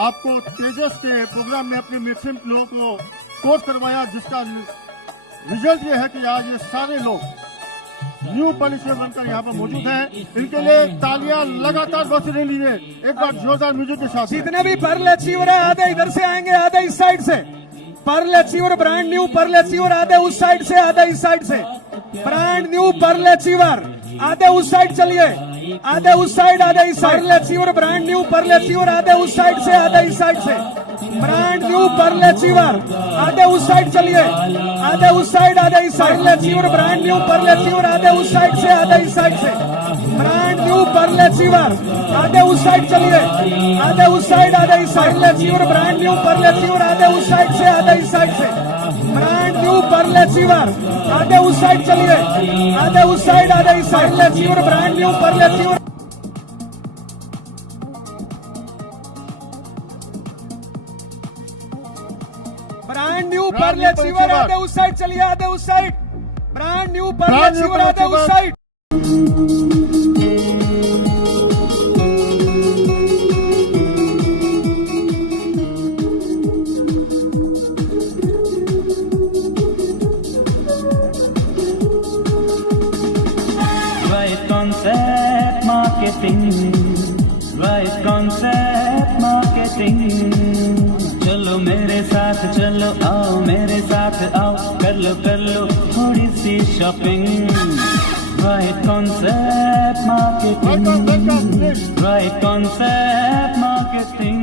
आपको तेजस के प्रोग्राम में अपने मैक्सिमम लोगों को कोर्स करवाया, जिसका रिजल्ट ये है कि आज ये सारे लोग न्यू पॉलिसी बनकर यहाँ पर मौजूद हैं। इनके लिए तालियां लगातार बरस रही है। एक बार जोरदार म्यूजिक के साथ। जितने भी पर्ल अचीवर है, आधे इधर से आएंगे, आधे इस साइड से। Pearl achiever, brand new pearl achiever, आधे उस साइड से, आधे इस साइड से। ब्रांड न्यू पर्ल अचीवर, आधे उस साइड चलिए, आधे उस साइड, आधे इस side. Pearl achiever, brand new pearl achiever, आधे उस साइड से, आधे इस साइड से। ब्रांड न्यू पर्ल अचीवर, आधे उस साइड चलिए, आधे उस साइड, आधे इस side. Pearl achiever, brand new pearl achiever, आधे उस साइड से, आधे इस साइड से। ब्रांड न्यू पर्ल अचीवर, आधे उस साइड चलिए, आधे उस साइड, आधे इस side. Pearl achiever, brand new pearl achiever, आधे उस साइड से, आधे इस साइड से। ब्रांड न्यू पर्ल अचीवर, आधे उस साइड चलिए, आधे उस साइड, आधे इस side. Pearl achiever, brand new pearl achiever. Brand new pearl achiever, आधे उस साइड चलिए, आधे उस side. Brand new pearl achiever, आधे उस side. Concept marketing, right concept marketing. चलो मेरे साथ चलो, आओ मेरे साथ आओ, कर लो थोड़ी सी shopping. Right concept marketing, right concept marketing.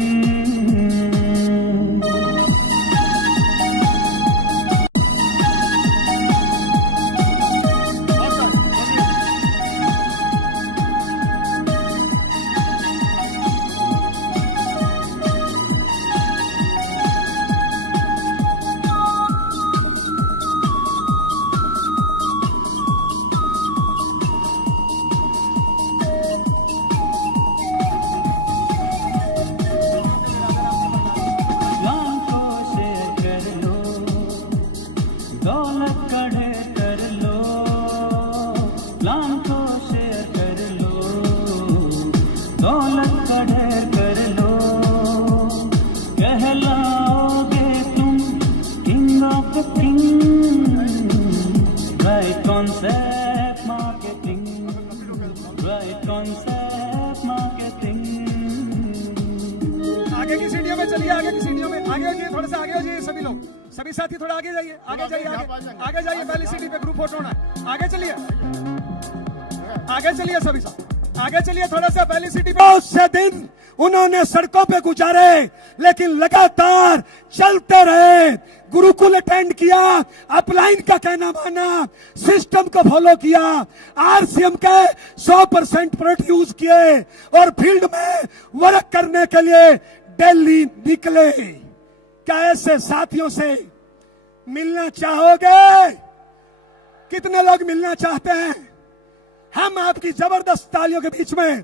आगे की सीढ़ियों में चलिए, आगे की सीढ़ियों में आगे हो जाइए, थोड़ा सा आगे हो जाइए सभी लोग, सभी साथी थोड़ा आगे जाइए, आगे जाइए, आगे जाइए। पहली सीढ़ी पे ग्रुप फोटो होना है, आगे चलिए, आगे चलिए सभी साथ, आगे चलिए थोड़ा सा। पहली सीढ़ी पे बहुत से दिन उन्होंने सड़कों पे गुजारे, लेकिन लगातार चलते रहे। गुरुकुल अटेंड किया, अपलाइन का कहना माना, सिस्टम को फॉलो किया, आरसीएम के 100% प्रोडक्ट यूज किए और फील्ड में वर्क करने के लिए दिल्ली निकले। क्या ऐसे साथियों से मिलना चाहोगे? कितने लोग मिलना चाहते हैं? हम आपकी जबरदस्त तालियों के बीच में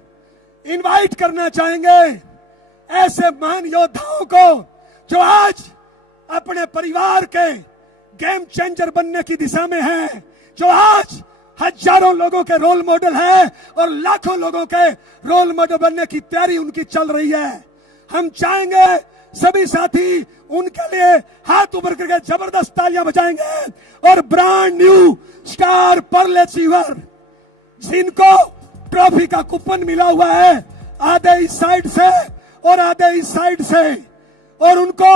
इनवाइट करना चाहेंगे ऐसे महान योद्धाओं को जो आज अपने परिवार के गेम चेंजर बनने की दिशा में हैं, जो आज हजारों लोगों के रोल मॉडल हैं और लाखों लोगों के रोल मॉडल बनने की तैयारी उनकी चल रही है। हम चाहेंगे सभी साथी उनके लिए हाथ ऊपर करके जबरदस्त तालियां बजाएंगे। और brand new star pearl achiever जिनको ट्रॉफी का कूपन मिला हुआ है, आधे इस साइड से और आधे इस साइड से, और उनको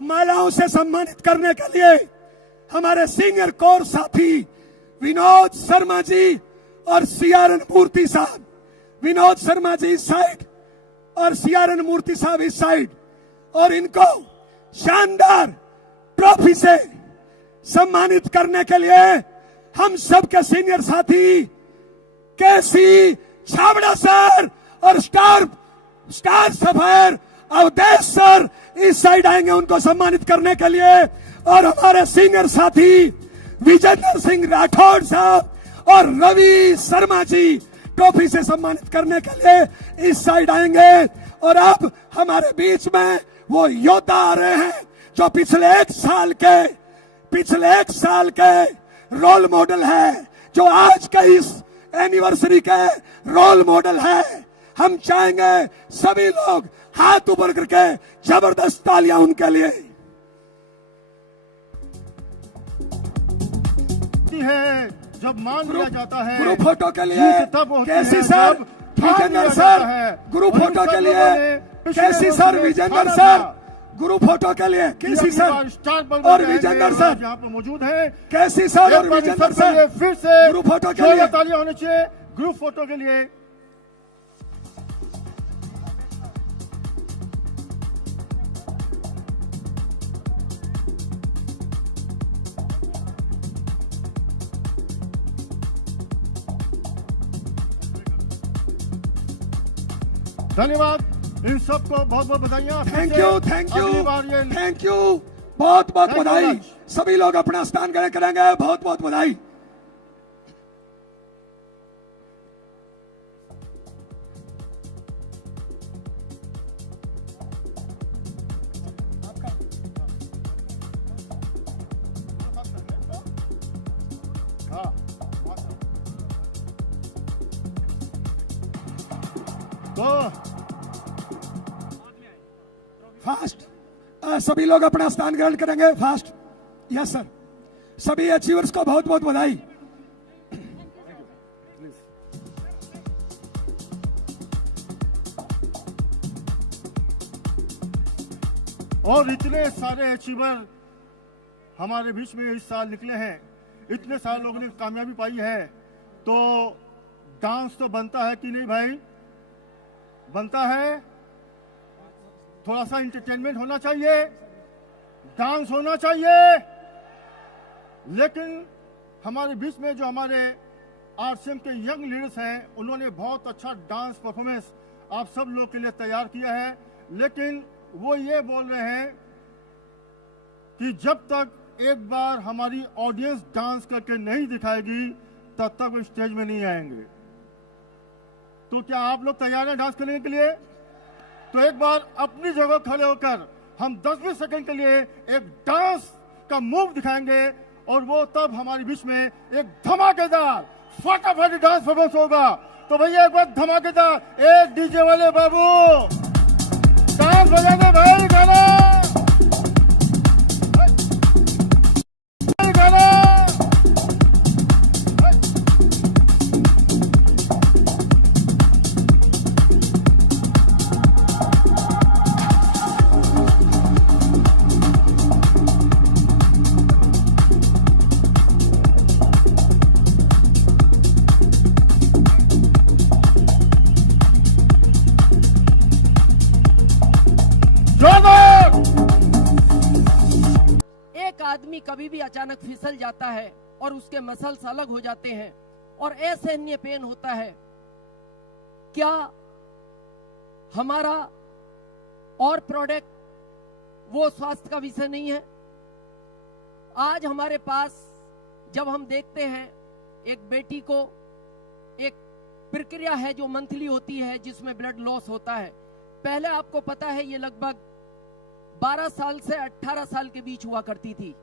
मालाओं से सम्मानित करने के लिए हमारे सीनियर कोर साथी विनोद शर्मा जी और सीआरएन मूर्ति साहब। विनोद शर्मा जी इस साइड और सीआरएन मूर्ति साहब इस साइड, और इनको शानदार ट्रॉफी से सम्मानित करने के लिए हम सबके सीनियर साथी केसी छाबड़ा सर और स्टार सफायर अवधेश सर इस साइड आएंगे उनको सम्मानित करने के लिए। और हमारे सीनियर साथी विजेंद्र सिंह राठौड़ साहब और रवि शर्मा जी ट्रॉफी से सम्मानित करने के लिए इस साइड आएंगे। और अब हमारे बीच में वो योद्धा आ रहे हैं जो पिछले एक साल के रोल मॉडल है, जो आज के इस एनिवर्सरी के रोल मॉडल है। हम चाहेंगे सभी लोग हाथ ऊपर करके जबरदस्त तालियां उनके लिए। है जब मान लिया जाता है ग्रुप फोटो के लिए जीत तब होती है कैसी सर जब ठान विजेंद्र लिया सर, जाता है। ग्रुप और फोटो इन के सब लिए लोगों ने पिछले कैसी वर्ष सर में विजेंद्र ठाना सर, था। ग्रुप फोटो के लिए कैसी स्टार सर बल्ब और कहेंगे, विजेंद्र सर यहाँ पर मौजूद है। कैसी सर और एक बार विजेंद्र इस सबके लिए सर फिर से ग्रुप फोटो के जोरदार लिए तालियां होनी चाहिए ग्रुप फोटो के लिए। धन्यवाद इन सबको बहुत बहुत बधाइयां। थैंक यू थैंक यू अगली बार ये थैंक यू, बहुत बहुत Thank you बधाई। much. सभी लोग अपना स्थान ग्रहण करेंगे, बहुत बहुत बधाई। हाँ तो फास्ट सभी लोग अपना स्थान ग्रहण करेंगे, फास्ट। यस सर, सभी अचीवर्स को बहुत बहुत बधाई। और इतने सारे अचीवर हमारे बीच में इस साल निकले हैं, इतने सारे लोगों ने कामयाबी पाई है, तो डांस तो बनता है कि नहीं भाई? बनता है। थोड़ा सा एंटरटेनमेंट होना चाहिए, डांस होना चाहिए। लेकिन हमारे बीच में जो हमारे आरसीएम के यंग लीडर्स हैं, उन्होंने बहुत अच्छा डांस परफॉर्मेंस आप सब लोग के लिए तैयार किया है। लेकिन वो ये बोल रहे हैं कि जब तक एक बार हमारी ऑडियंस डांस करके नहीं दिखाएगी तब तक वो स्टेज में नहीं आएंगे। तो क्या आप लोग तैयार हैं डांस करने के लिए? तो एक बार अपनी जगह खड़े होकर हम 10-20 सेकंड के लिए एक डांस का मूव दिखाएंगे और वो तब हमारे बीच में एक धमाकेदार फटाफट डांस परफॉर्मेंस होगा। तो भैया एक बार धमाकेदार एक डीजे वाले बाबू डांस बजा दे भाई, गाना गाना। एक आदमी कभी भी अचानक फिसल जाता है और उसके मसल्स अलग हो जाते हैं और असहनीय पेन होता है। क्या हमारा और प्रोडक्ट वो स्वास्थ्य का विषय नहीं है? आज हमारे पास जब हम देखते हैं एक बेटी को, एक प्रक्रिया है जो मंथली होती है जिसमें ब्लड लॉस होता है। पहले आपको पता है ये लगभग 12 साल से 18 साल के बीच हुआ करती थी।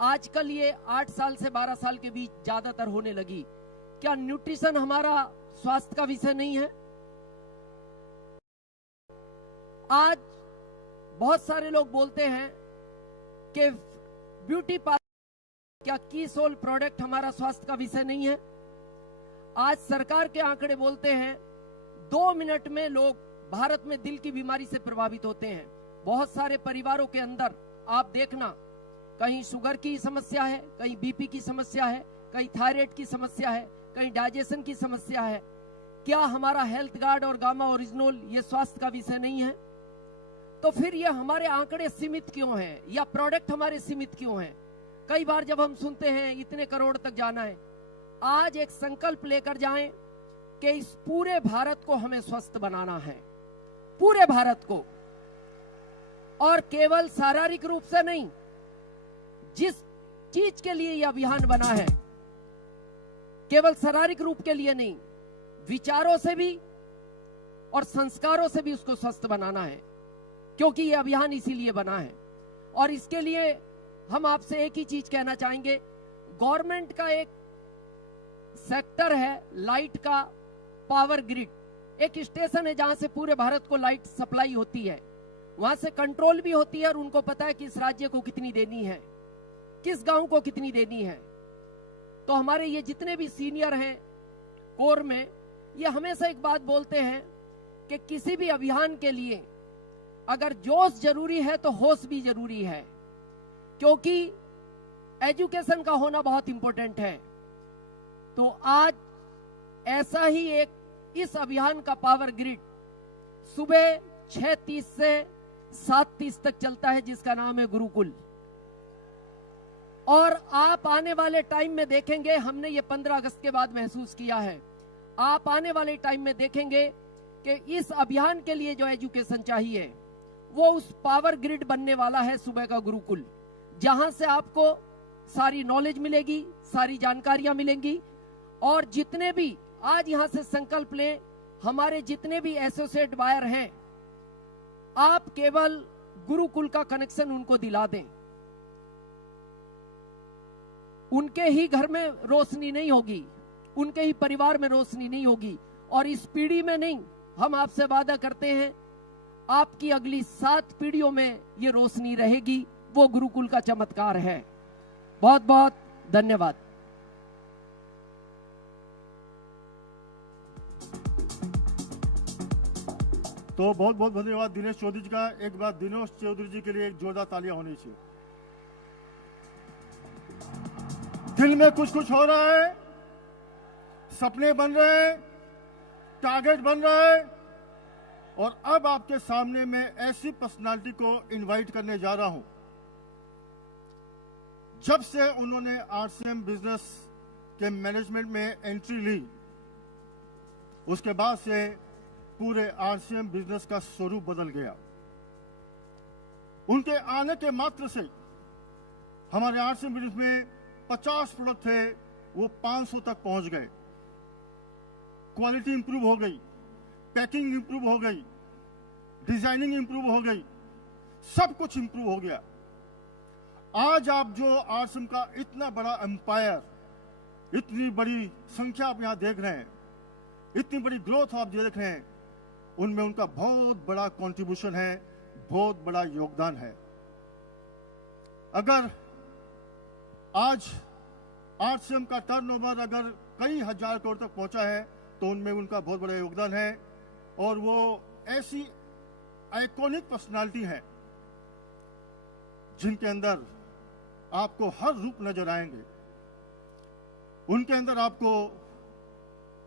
आजकल ये 8 साल से 12 साल के बीच ज्यादातर होने लगी। क्या न्यूट्रिशन हमारा स्वास्थ्य का विषय नहीं है? आज बहुत सारे लोग बोलते हैं कि ब्यूटी पार्लर, क्या कीसोल प्रोडक्ट हमारा स्वास्थ्य का विषय नहीं है? आज सरकार के आंकड़े बोलते हैं 2 मिनट में लोग भारत में दिल की बीमारी से प्रभावित होते हैं। बहुत सारे परिवारों के अंदर आप देखना, कहीं शुगर की समस्या है, कहीं बीपी की समस्या है, कहीं थायराइड की समस्या है, कहीं डाइजेशन की समस्या है। क्या हमारा हेल्थ गार्ड और गामा ओरिजिनल ये स्वास्थ्य का विषय नहीं है? तो फिर ये हमारे आंकड़े सीमित क्यों हैं या प्रोडक्ट हमारे सीमित क्यों हैं? कई बार जब हम सुनते हैं इतने करोड़ तक जाना है, आज एक संकल्प लेकर जाएं कि इस पूरे भारत को हमें स्वस्थ बनाना है, पूरे भारत को। और केवल शारीरिक रूप से नहीं, जिस चीज के लिए यह अभियान बना है, केवल शारीरिक रूप के लिए नहीं, विचारों से भी और संस्कारों से भी उसको स्वस्थ बनाना है, क्योंकि यह अभियान इसीलिए बना है। और इसके लिए हम आपसे एक ही चीज कहना चाहेंगे, गवर्नमेंट का एक सेक्टर है लाइट का, पावर ग्रिड, एक स्टेशन है जहां से पूरे भारत को लाइट सप्लाई होती है, वहां से कंट्रोल भी होती है और उनको पता है कि इस राज्य को कितनी देनी है, किस गांव को कितनी देनी है। तो हमारे ये जितने भी सीनियर हैं कोर में, ये हमेशा एक बात बोलते हैं कि किसी भी अभियान के लिए अगर जोश जरूरी है तो होश भी जरूरी है, क्योंकि एजुकेशन का होना बहुत इंपॉर्टेंट है। तो आज ऐसा ही एक इस अभियान का पावर ग्रिड सुबह 6:30 से 7:30 तक चलता है, जिसका नाम है गुरुकुल। और आप आने वाले टाइम में देखेंगे, हमने ये 15 अगस्त के बाद महसूस किया है, आप आने वाले टाइम में देखेंगे कि इस अभियान के लिए जो एजुकेशन चाहिए वो उस पावर ग्रिड बनने वाला है, सुबह का गुरुकुल, जहां से आपको सारी नॉलेज मिलेगी, सारी जानकारियां मिलेंगी। और जितने भी आज यहां से संकल्प लें, हमारे जितने भी एसोसिएट बायर हैं, आप केवल गुरुकुल का कनेक्शन उनको दिला दें। उनके ही घर में रोशनी नहीं होगी, उनके ही परिवार में रोशनी नहीं होगी, और इस पीढ़ी में नहीं, हम आपसे वादा करते हैं आपकी अगली 7 पीढ़ियों में ये रोशनी रहेगी। वो गुरुकुल का चमत्कार है। बहुत बहुत धन्यवाद। तो बहुत बहुत धन्यवाद दिनेश चौधरी जी का। एक बार दिनेश चौधरी जी के लिए एक जोरदार तालियां होनी चाहिए। दिल में कुछ कुछ हो रहा है, सपने बन रहे हैं, टारगेट बन रहा है, और अब आपके सामने मैं ऐसी पर्सनालिटी को इनवाइट करने जा रहा हूं, जब से उन्होंने आरसीएम बिजनेस के मैनेजमेंट में एंट्री ली, उसके बाद से पूरे आरसीएम बिजनेस का स्वरूप बदल गया। उनके आने के मात्र से हमारे आरसीएम बिजनेस में 50 प्रोडक्ट थे, वो 500 तक पहुंच गए। क्वालिटी इंप्रूव हो गई, पैकिंग इंप्रूव हो गई, डिजाइनिंग इंप्रूव हो गई, सब कुछ इंप्रूव हो गया। आज आप जो आरसीएम का इतना बड़ा एम्पायर, इतनी बड़ी संख्या आप यहां देख रहे हैं, इतनी बड़ी ग्रोथ आप देख रहे हैं, उनमें उनका बहुत बड़ा कंट्रीब्यूशन है, बहुत बड़ा योगदान है। अगर आज आरसीएम का टर्नओवर अगर कई हजार करोड़ तक पहुंचा है, तो उनमें उनका बहुत बड़ा योगदान है। और वो ऐसी आइकॉनिक पर्सनालिटी है जिनके अंदर आपको हर रूप नजर आएंगे। उनके अंदर आपको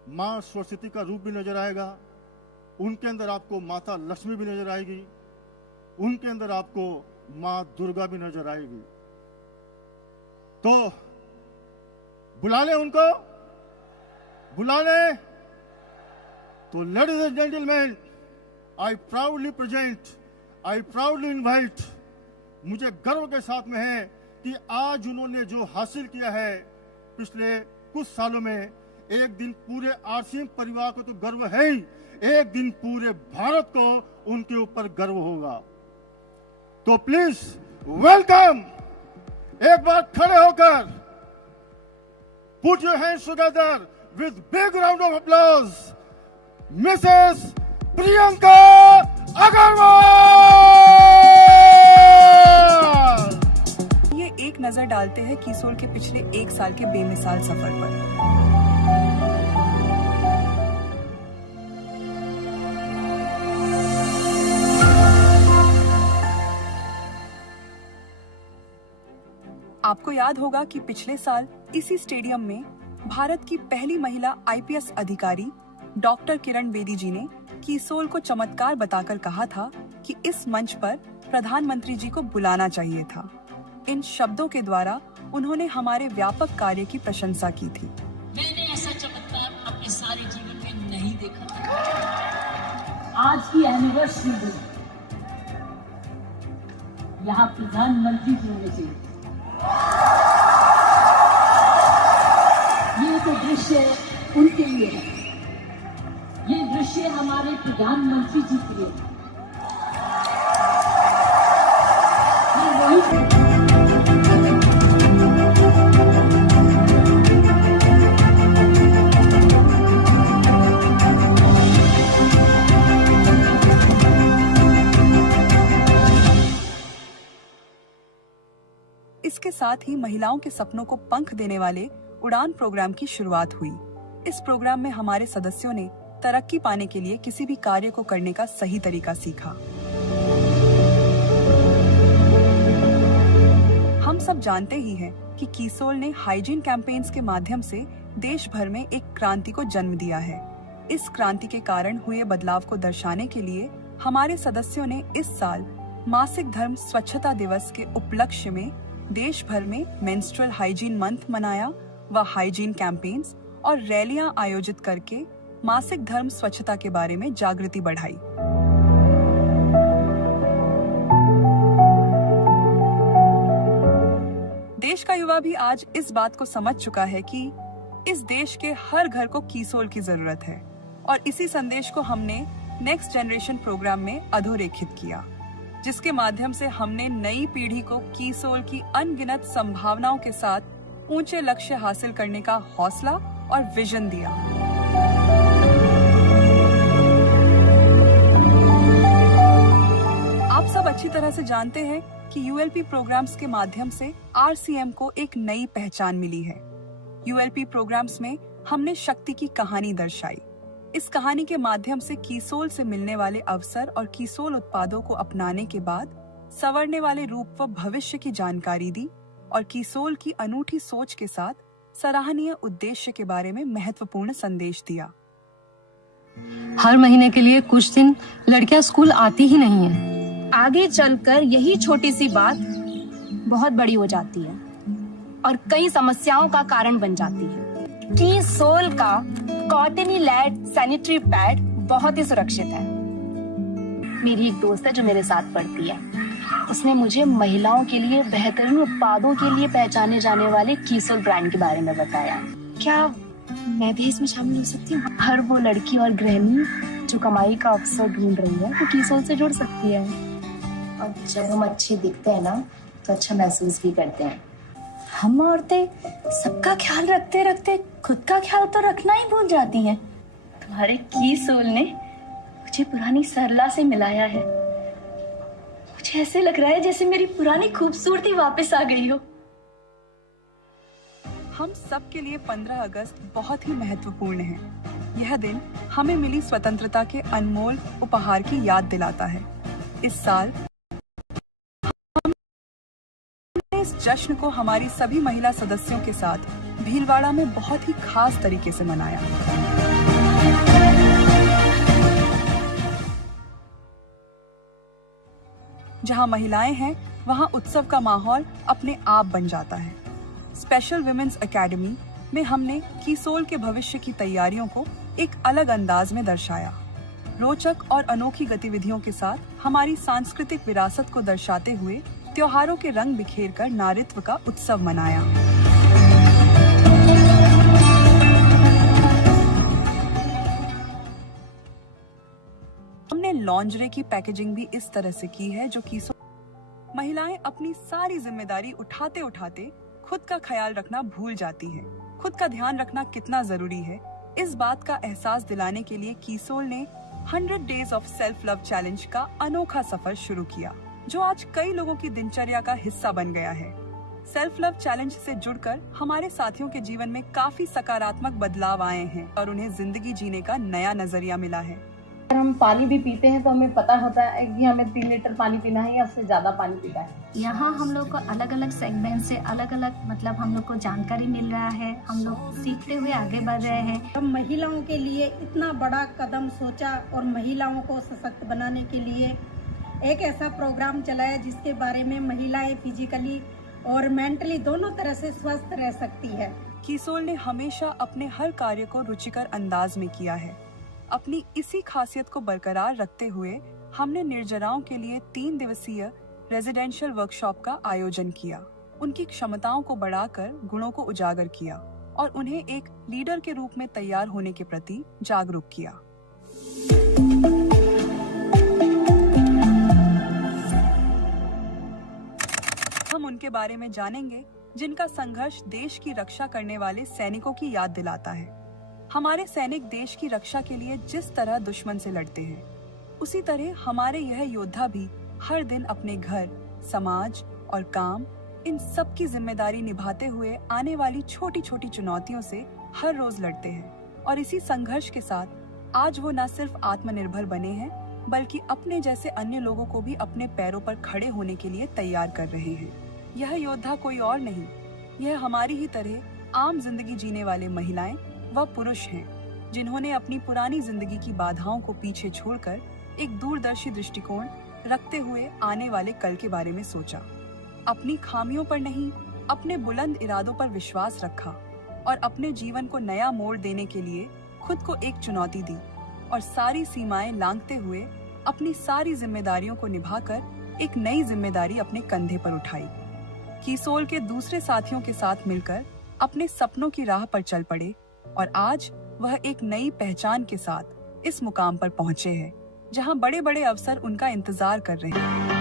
मां सरस्वती का रूप भी नजर आएगा, उनके अंदर आपको माता लक्ष्मी भी नजर आएगी, उनके अंदर आपको मां दुर्गा भी नजर आएगी। तो बुला ले उनको, बुला ले। तो ladies and gentleman, I proudly present, I proudly invite, मुझे गर्व के साथ में है कि आज उन्होंने जो हासिल किया है पिछले कुछ सालों में, एक दिन पूरे आरसीएम परिवार को तो गर्व है ही, एक दिन पूरे भारत को उनके ऊपर गर्व होगा। तो प्लीज वेलकम, एक बार खड़े होकर put your hands together with big round of applause, Mrs Priyanka Agarwal. ये एक नजर डालते हैं कीसोल के पिछले 1 साल के बेमिसाल सफर पर। आपको याद होगा कि पिछले साल इसी स्टेडियम में भारत की पहली महिला आईपीएस अधिकारी डॉक्टर किरण बेदी जी ने कीसोल को चमत्कार बताकर कहा था कि इस मंच पर प्रधानमंत्री जी को बुलाना चाहिए था। इन शब्दों के द्वारा उन्होंने हमारे व्यापक कार्य की प्रशंसा की थी। मैंने ऐसा चमत्कार अपने सारे जीवन में नहीं देखा था। आज की एनिवर्सरी में यहाँ प्रधानमंत्री जी होने चाहिए। ये तो दृश्य उनके लिए है, ये दृश्य हमारे प्रधानमंत्री जी के लिए है। इसके साथ ही महिलाओं के सपनों को पंख देने वाले उड़ान प्रोग्राम की शुरुआत हुई। इस प्रोग्राम में हमारे सदस्यों ने तरक्की पाने के लिए किसी भी कार्य को करने का सही तरीका सीखा। हम सब जानते ही हैं कि कीसोल ने हाइजीन कैंपेन्स के माध्यम से देश भर में एक क्रांति को जन्म दिया है। इस क्रांति के कारण हुए बदलाव को दर्शाने के लिए हमारे सदस्यों ने इस साल मासिक धर्म स्वच्छता दिवस के उपलक्ष्य में देश भर में मेंस्ट्रुअल हाइजीन मंथ मनाया व हाइजीन कैंपेन्स और रैलियां आयोजित करके मासिक धर्म स्वच्छता के बारे में जागृति बढ़ाई। देश का युवा भी आज इस बात को समझ चुका है कि इस देश के हर घर को कीसोल की जरूरत है और इसी संदेश को हमने नेक्स्ट जनरेशन प्रोग्राम में अधोरेखित किया, जिसके माध्यम से हमने नई पीढ़ी को कीसोल की अनगिनत संभावनाओं के साथ ऊंचे लक्ष्य हासिल करने का हौसला और विजन दिया। आप सब अच्छी तरह से जानते हैं कि यूएलपी प्रोग्राम्स के माध्यम से आरसीएम को एक नई पहचान मिली है। यूएलपी प्रोग्राम्स में हमने शक्ति की कहानी दर्शाई। इस कहानी के माध्यम से कीसोल से मिलने वाले अवसर और कीसोल उत्पादों को अपनाने के बाद संवरने वाले रूप व भविष्य की जानकारी दी और कीसोल की अनूठी सोच के साथ सराहनीय उद्देश्य के बारे में महत्वपूर्ण संदेश दिया। हर महीने के लिए कुछ दिन लड़कियां स्कूल आती ही नहीं है। आगे चलकर यही छोटी सी बात बहुत बड़ी हो जाती है और कई समस्याओं का कारण बन जाती है। कीसोल का कॉटनी लैड सैनिटरी पैड बहुत ही सुरक्षित है। मेरी एक दोस्त है जो मेरे साथ पढ़ती है, उसने मुझे महिलाओं के लिए बेहतरीन उत्पादों के लिए पहचाने जाने वाले कीसोल ब्रांड के बारे में बताया। क्या मैं भी इसमें शामिल हो सकती हूँ? हर वो लड़की और गृहिणी जो कमाई का अवसर ढूंढ रही है वो कीसोल से जुड़ सकती है। और जब हम अच्छे दिखते हैं ना तो अच्छा महसूस भी करते हैं। हम औरतें सबका ख्याल रखते रखते खुद का ख्याल तो रखना ही भूल जाती हैं। तुम्हारे कीसोल ने मुझे पुरानी सरला से मिलाया है। मुझे ऐसे लग रहा है जैसे मेरी पुरानी खूबसूरती वापस आ गई हो। हम सब के लिए 15 अगस्त बहुत ही महत्वपूर्ण है। यह दिन हमें मिली स्वतंत्रता के अनमोल उपहार की याद दिलाता है। इस साल हमने इस जश्न को हमारी सभी महिला सदस्यों के साथ भीलवाड़ा में बहुत ही खास तरीके से मनाया। जहां महिलाएं हैं, वहां उत्सव का माहौल अपने आप बन जाता है। स्पेशल विमेंस एकेडमी में हमने कीसोल के भविष्य की तैयारियों को एक अलग अंदाज में दर्शाया। रोचक और अनोखी गतिविधियों के साथ हमारी सांस्कृतिक विरासत को दर्शाते हुए त्योहारों के रंग बिखेरकर नारीत्व का उत्सव मनाया। हमने लॉन्जरे की पैकेजिंग भी इस तरह से की है जो कीसोल महिलाएं अपनी सारी जिम्मेदारी उठाते उठाते खुद का ख्याल रखना भूल जाती हैं। खुद का ध्यान रखना कितना जरूरी है, इस बात का एहसास दिलाने के लिए कीसोल ने 100 days of self love challenge का अनोखा सफर शुरू किया, जो आज कई लोगों की दिनचर्या का हिस्सा बन गया है। सेल्फ लव चैलेंज से जुड़कर हमारे साथियों के जीवन में काफी सकारात्मक बदलाव आए हैं और उन्हें जिंदगी जीने का नया नजरिया मिला है। अगर हम पानी भी पीते हैं तो हमें पता होता है कि हमें 3 लीटर पानी पीना है या उससे ज्यादा पानी पीना है। यहाँ हम लोग को अलग अलग सेगमेंट से अलग अलग मतलब हम लोग को जानकारी मिल रहा है। हम लोग सीखते हुए आगे बढ़ रहे हैं। हम महिलाओं के लिए इतना बड़ा कदम सोचा और महिलाओं को सशक्त बनाने के लिए एक ऐसा प्रोग्राम चलाया जिसके बारे में महिलाएं फिजिकली और मेंटली दोनों तरह से स्वस्थ रह सकती है। कीसोल ने हमेशा अपने हर कार्य को रुचिकर अंदाज में किया है। अपनी इसी खासियत को बरकरार रखते हुए हमने निर्जराओं के लिए 3 दिवसीय रेजिडेंशियल वर्कशॉप का आयोजन किया। उनकी क्षमताओं को बढ़ाकर गुणों को उजागर किया और उन्हें एक लीडर के रूप में तैयार होने के प्रति जागरूक किया। हम उनके बारे में जानेंगे जिनका संघर्ष देश की रक्षा करने वाले सैनिकों की याद दिलाता है। हमारे सैनिक देश की रक्षा के लिए जिस तरह दुश्मन से लड़ते हैं, उसी तरह हमारे यह योद्धा भी हर दिन अपने घर, समाज और काम इन सब की जिम्मेदारी निभाते हुए आने वाली छोटी छोटी चुनौतियों से हर रोज लड़ते हैं और इसी संघर्ष के साथ आज वो न सिर्फ आत्मनिर्भर बने हैं बल्कि अपने जैसे अन्य लोगों को भी अपने पैरों पर खड़े होने के लिए तैयार कर रहे हैं। यह योद्धा कोई और नहीं, यह हमारी ही तरह आम जिंदगी जीने वाले महिलाएं व पुरुष हैं, जिन्होंने अपनी पुरानी जिंदगी की बाधाओं को पीछे छोड़कर एक दूरदर्शी दृष्टिकोण रखते हुए आने वाले कल के बारे में सोचा। अपनी खामियों पर नहीं, अपने बुलंद इरादों पर विश्वास रखा और अपने जीवन को नया मोड़ देने के लिए खुद को एक चुनौती दी और सारी सीमाएं लांघते हुए अपनी सारी जिम्मेदारियों को निभाकर एक नई जिम्मेदारी अपने कंधे पर उठाई। कीसोल के दूसरे साथियों के साथ मिलकर अपने सपनों की राह पर चल पड़े और आज वह एक नई पहचान के साथ इस मुकाम पर पहुंचे हैं, जहां बड़े बड़े अवसर उनका इंतजार कर रहे हैं।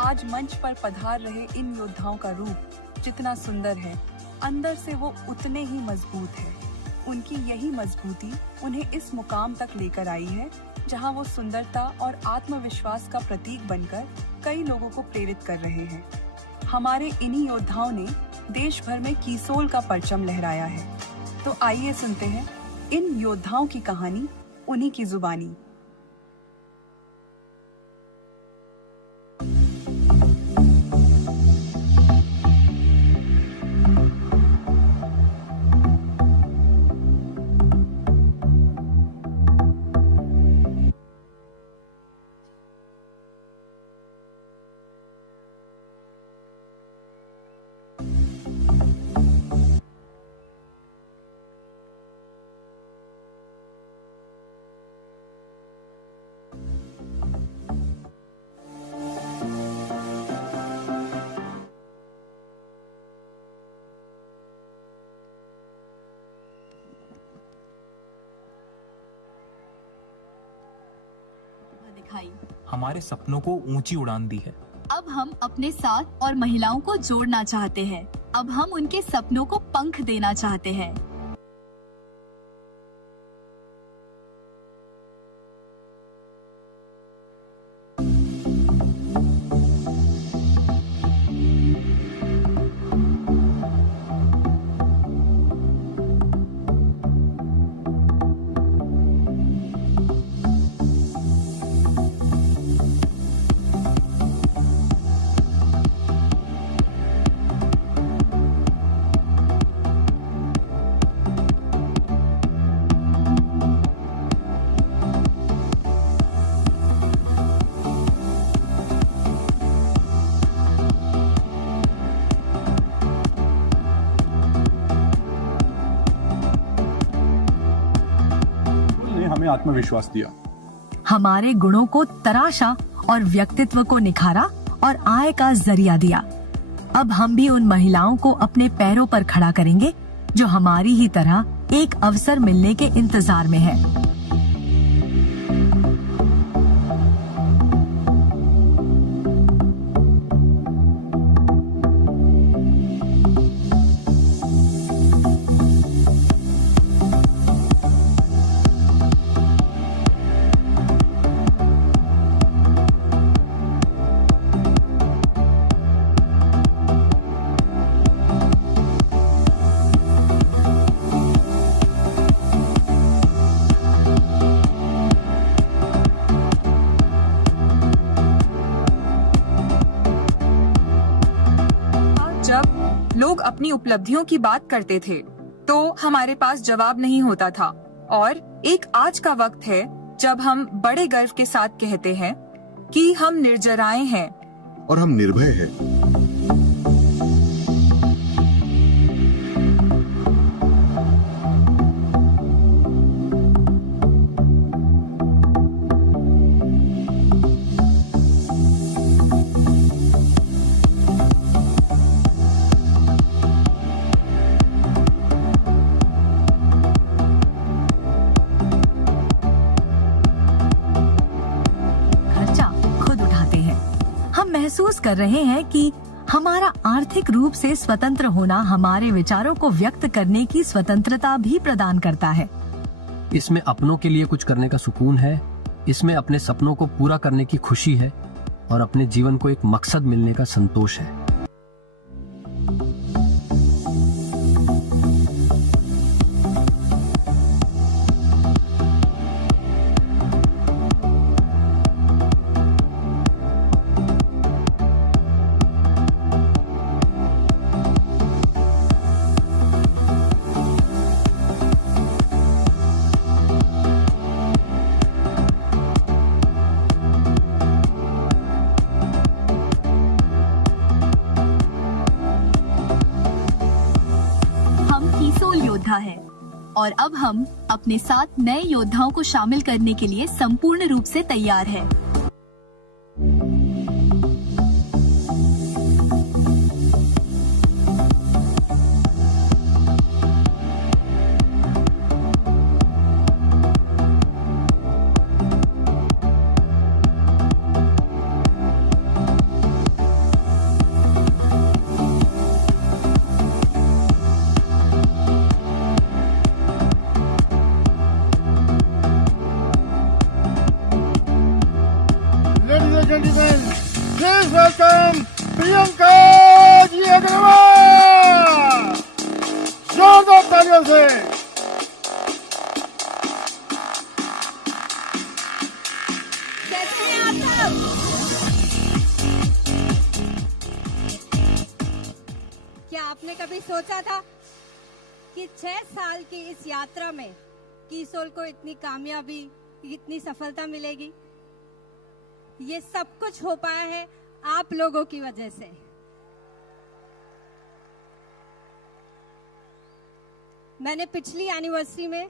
आज मंच पर पधार रहे इन योद्धाओं का रूप जितना सुंदर है, अंदर से वो उतने ही मजबूत है। उनकी यही मजबूती उन्हें इस मुकाम तक लेकर आई है, जहां वो सुंदरता और आत्मविश्वास का प्रतीक बनकर कई लोगों को प्रेरित कर रहे हैं। हमारे इन्हीं योद्धाओं ने देश भर में कीसोल का परचम लहराया है। तो आइए सुनते हैं इन योद्धाओं की कहानी उन्हीं की जुबानी। हमारे सपनों को ऊंची उड़ान दी है। अब हम अपने साथ और महिलाओं को जोड़ना चाहते हैं। अब हम उनके सपनों को पंख देना चाहते हैं। आत्मविश्वास दिया, हमारे गुणों को तराशा और व्यक्तित्व को निखारा और आय का जरिया दिया। अब हम भी उन महिलाओं को अपने पैरों पर खड़ा करेंगे जो हमारी ही तरह एक अवसर मिलने के इंतजार में है। लोग अपनी उपलब्धियों की बात करते थे तो हमारे पास जवाब नहीं होता था, और एक आज का वक्त है जब हम बड़े गर्व के साथ कहते हैं, कि हम निर्जराए हैं और हम निर्भय हैं। महसूस कर रहे हैं कि हमारा आर्थिक रूप से स्वतंत्र होना हमारे विचारों को व्यक्त करने की स्वतंत्रता भी प्रदान करता है। इसमें अपनों के लिए कुछ करने का सुकून है, इसमें अपने सपनों को पूरा करने की खुशी है और अपने जीवन को एक मकसद मिलने का संतोष है। है और अब हम अपने साथ नए योद्धाओं को शामिल करने के लिए संपूर्ण रूप से तैयार हैं। Gentlemen, please welcome Priyanka ji Agarwal. जोरदार तालियों से। कैसे हैं आप सब? क्या आपने कभी सोचा था कि 6 साल की इस यात्रा में कीसोल को इतनी कामयाबी, इतनी सफलता मिलेगी? ये सब कुछ हो पाया है आप लोगों की वजह से। मैंने पिछली एनिवर्सरी में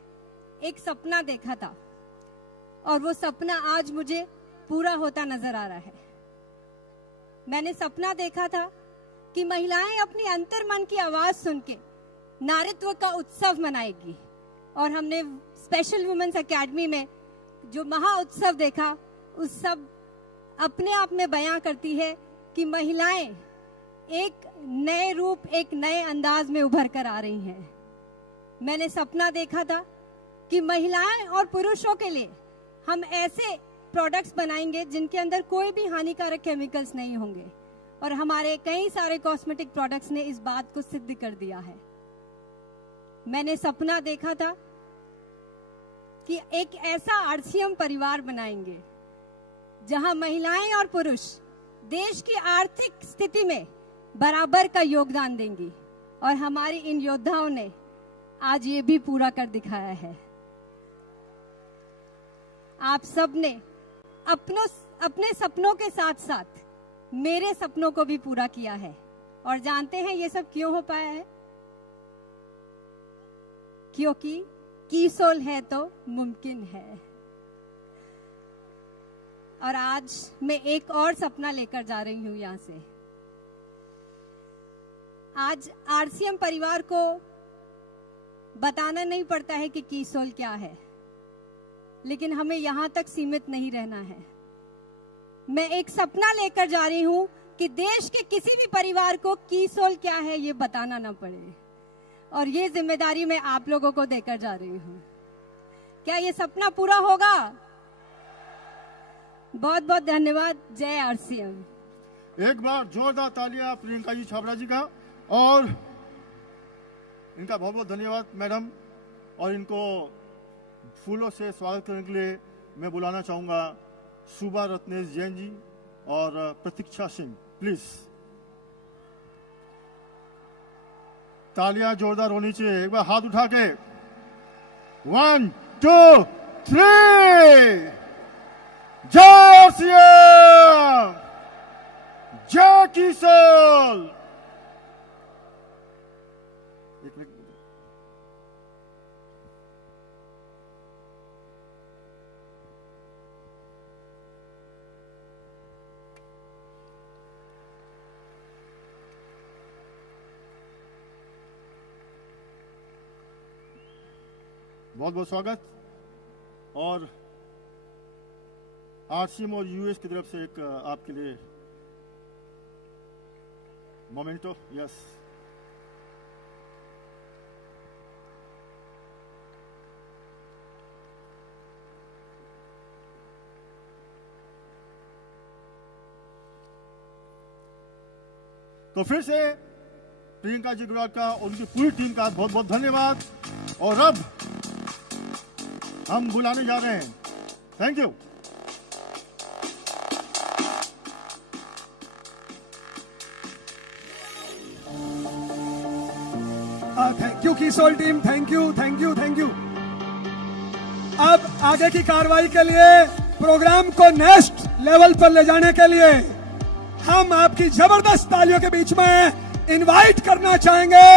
एक सपना देखा था और वो सपना आज मुझे पूरा होता नजर आ रहा है। मैंने सपना देखा था कि महिलाएं अपनी अंतर्मन की आवाज सुन के नारीत्व का उत्सव मनाएगी और हमने स्पेशल वुमेन्स एकेडमी में जो महा उत्सव देखा, उस सब अपने आप में बयां करती है कि महिलाएं एक नए रूप, एक नए अंदाज में उभर कर आ रही हैं। मैंने सपना देखा था कि महिलाएं और पुरुषों के लिए हम ऐसे प्रोडक्ट्स बनाएंगे जिनके अंदर कोई भी हानिकारक केमिकल्स नहीं होंगे और हमारे कई सारे कॉस्मेटिक प्रोडक्ट्स ने इस बात को सिद्ध कर दिया है। मैंने सपना देखा था कि एक ऐसा आरसीएम परिवार बनाएंगे जहां महिलाएं और पुरुष देश की आर्थिक स्थिति में बराबर का योगदान देंगी और हमारी इन योद्धाओं ने आज ये भी पूरा कर दिखाया है। आप सब ने अपने सपनों के साथ साथ मेरे सपनों को भी पूरा किया है और जानते हैं ये सब क्यों हो पाया है? क्योंकि कीसोल है तो मुमकिन है। और आज मैं एक और सपना लेकर जा रही हूं यहां से। आज आरसीएम परिवार को बताना नहीं पड़ता है कि कीसोल क्या है, लेकिन हमें यहां तक सीमित नहीं रहना है। मैं एक सपना लेकर जा रही हूं कि देश के किसी भी परिवार को कीसोल क्या है ये बताना ना पड़े और ये जिम्मेदारी मैं आप लोगों को देकर जा रही हूं। क्या ये सपना पूरा होगा? बहुत बहुत धन्यवाद। जय आरसीएम। एक बार जोरदार तालियां प्रियंका जी छाबड़ा जी का और इनका बहुत बहुत धन्यवाद मैडम। और इनको फूलों से स्वागत करने के लिए मैं बुलाना चाहूंगा सुबा रत्नेश जैन जी और प्रतीक्षा सिंह, प्लीज। तालियां जोरदार होनी चाहिए। एक बार हाथ उठा के 1 2 3। जय सीएम, जय किसान। बहुत बहुत स्वागत। और आरसीएम और यूएस की तरफ से एक आपके लिए मोमेंटो। यस, तो फिर से प्रियंका जी गुराल का और उनकी पूरी टीम का बहुत बहुत धन्यवाद। और अब हम बुलाने जा रहे हैं। Thank you. Thank you Kishore team, thank you thank you thank you. अब आगे की कार्रवाई के लिए, प्रोग्राम को नेक्स्ट लेवल पर ले जाने के लिए हम आपकी जबरदस्त तालियों के बीच में इनवाइट करना चाहेंगे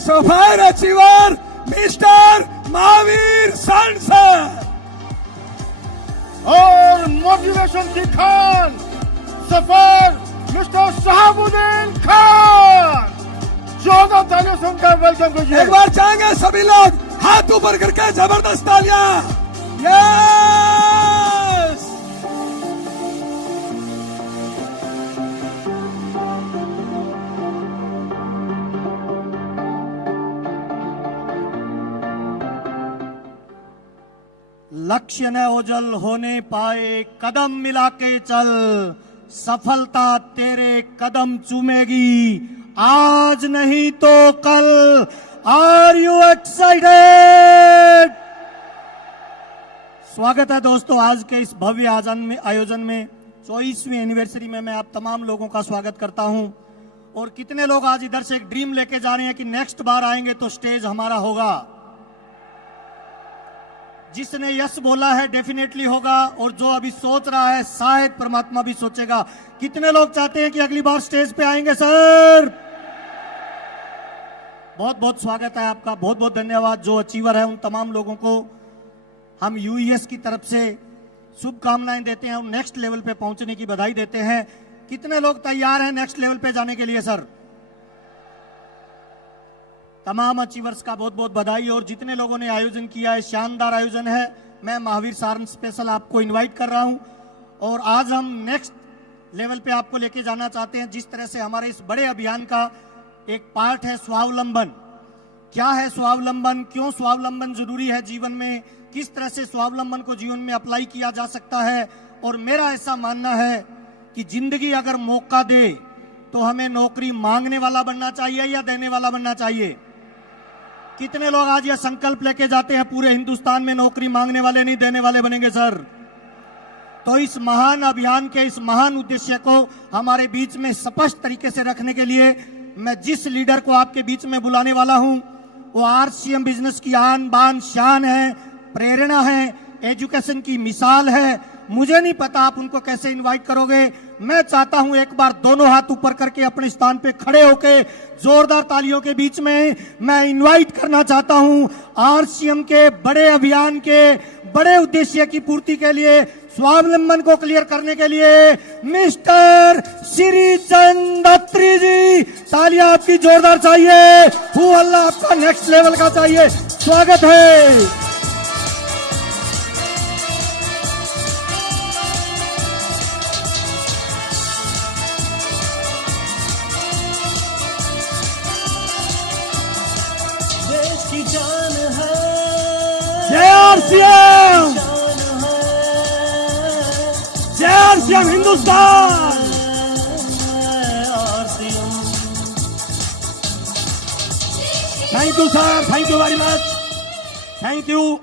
सफायर अचीवर मिस्टर महावीर सन सर। और मोटिवेशन की खान सफायर मिस्टर शहाबुद्दीन खान। 14 तालियों से उनका वेलकम कीजिए। एक बार चाहेंगे सभी लोग हाथ ऊपर करके जबरदस्त तालियां। यस, लक्ष्य न ओझल होने पाए, कदम मिला के चल, सफलता तेरे कदम चूमेगी, आज नहीं तो कल। Are you excited? स्वागत है दोस्तों आज के इस भव्य आयोजन में 24वीं एनिवर्सरी में मैं आप तमाम लोगों का स्वागत करता हूं। और कितने लोग आज इधर से एक ड्रीम लेके जा रहे हैं कि नेक्स्ट बार आएंगे तो स्टेज हमारा होगा। जिसने यस बोला है डेफिनेटली होगा, और जो अभी सोच रहा है शायद परमात्मा भी सोचेगा। कितने लोग चाहते हैं कि अगली बार स्टेज पे आएंगे सर? बहुत बहुत स्वागत है आपका, बहुत बहुत धन्यवाद। जो अचीवर है उन तमाम लोगों को हम यूएस की तरफ से शुभकामनाएं देते हैं और नेक्स्ट लेवल पे पहुंचने की बधाई देते हैं। कितने लोग तैयार हैं नेक्स्ट लेवल पे जाने के लिए सर? तमाम अचीवर्स का बहुत बहुत बधाई। और जितने लोगों ने आयोजन किया है, शानदार आयोजन है। मैं महावीर सारन स्पेशल आपको इनवाइट कर रहा हूं और आज हम नेक्स्ट लेवल पे आपको लेके जाना चाहते हैं। जिस तरह से हमारे इस बड़े अभियान का एक पार्ट है स्वावलंबन। क्या है स्वावलंबन, क्यों स्वावलंबन जरूरी है जीवन में, किस तरह से स्वावलंबन को जीवन में अप्लाई किया जा सकता है। और मेरा ऐसा मानना है कि जिंदगी अगर मौका दे तो हमें नौकरी मांगने वाला बनना चाहिए या देने वाला बनना चाहिए? कितने लोग आज यह संकल्प लेके जाते हैं पूरे हिंदुस्तान में नौकरी मांगने वाले नहीं देने वाले बनेंगे सर? तो इस महान अभियान के इस महान उद्देश्य को हमारे बीच में स्पष्ट तरीके से रखने के लिए मैं जिस लीडर को आपके बीच में बुलाने वाला हूं वो आरसीएम बिजनेस की आन बान शान है, प्रेरणा है, एजुकेशन की मिसाल है। मुझे नहीं पता आप उनको कैसे इनवाइट करोगे। मैं चाहता हूं एक बार दोनों हाथ ऊपर करके अपने स्थान पे खड़े होके जोरदार तालियों के बीच में मैं इनवाइट करना चाहता हूं आरसीएम के बड़े अभियान के बड़े उद्देश्य की पूर्ति के लिए, स्वावलंबन को क्लियर करने के लिए मिस्टर श्री चंद अत्री जी। तालियां आपकी जोरदार चाहिए। अल्लाह आपका नेक्स्ट लेवल का चाहिए। स्वागत है। जय आरसीएम, जय RCM Hindustan. Thank you sir, thank you very much, thank you.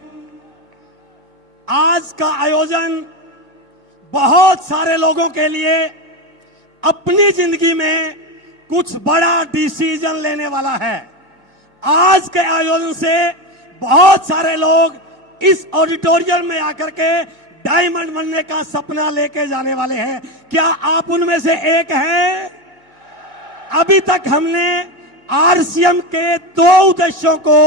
आज का आयोजन बहुत सारे लोगों के लिए अपनी जिंदगी में कुछ बड़ा डिसीजन लेने वाला है। आज के आयोजन से बहुत सारे लोग इस ऑडिटोरियम में आकर के डायमंड बनने का सपना लेके जाने वाले हैं। क्या आप उनमें से एक हैं? अभी तक हमने आरसीएम के 2 उद्देश्यों को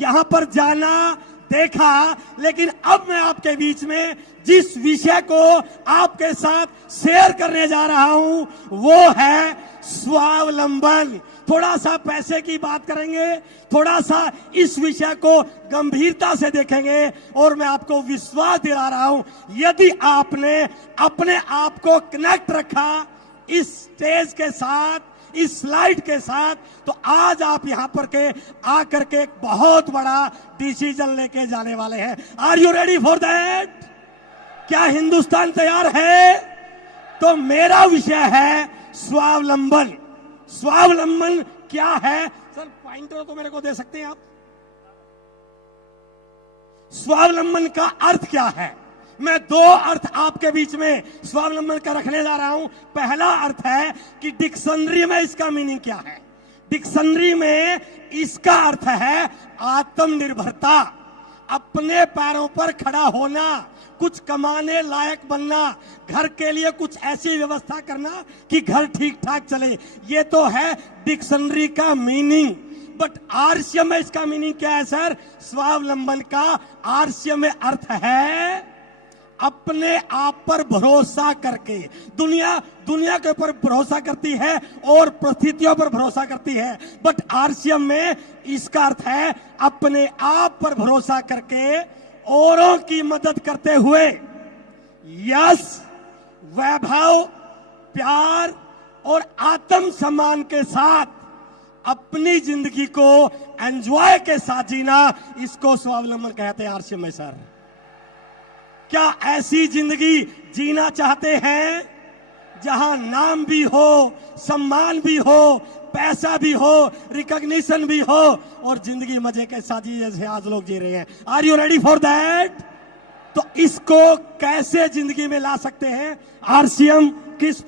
यहां पर जाना देखा, लेकिन अब मैं आपके बीच में जिस विषय को आपके साथ शेयर करने जा रहा हूं वो है स्वावलंबन। थोड़ा सा पैसे की बात करेंगे, थोड़ा सा इस विषय को गंभीरता से देखेंगे, और मैं आपको विश्वास दिला रहा हूं, यदि आपने अपने आप को कनेक्ट रखा इस स्टेज के साथ, इस स्लाइड के साथ, तो आज आप यहां पर के आकर के एक बहुत बड़ा डिसीजन लेके जाने वाले हैं। Are you ready for that? क्या हिंदुस्तान तैयार है? तो मेरा विषय है स्वावलंबन। स्वावलंबन क्या है? सर पॉइंटर तो मेरे को दे सकते हैं आप? स्वावलंबन का अर्थ क्या है? मैं 2 अर्थ आपके बीच में स्वावलंबन का रखने जा रहा हूं। पहला अर्थ है कि डिक्शनरी में इसका मीनिंग क्या है। डिक्शनरी में इसका अर्थ है आत्मनिर्भरता, अपने पैरों पर खड़ा होना, कुछ कमाने लायक बनना, घर के लिए कुछ ऐसी व्यवस्था करना कि घर ठीक ठाक चले। ये तो है डिक्शनरी का मीनिंग। बट आरसीएम में इसका मीनिंग क्या है सर? स्वावलंबन का आरसीएम में अर्थ है अपने आप पर भरोसा करके। दुनिया के ऊपर भरोसा करती है और परिस्थितियों पर भरोसा करती है, बट आरसीएम में इसका अर्थ है अपने आप पर भरोसा करके औरों की मदद करते हुए यश, वैभव, प्यार और आत्म सम्मान के साथ अपनी जिंदगी को एंजॉय के साथ जीना, इसको स्वावलंबन कहते हैं आरसीएम में सर। क्या ऐसी जिंदगी जीना चाहते हैं जहां नाम भी हो, सम्मान भी हो, पैसा भी हो, रिकॉग्निशन भी हो और जिंदगी मजे के साथ जी जैसे आज लोग जी रहे हैं? Are you ready for that? तो इसको कैसे जिंदगी में ला सकते हैं? आरसीएम किस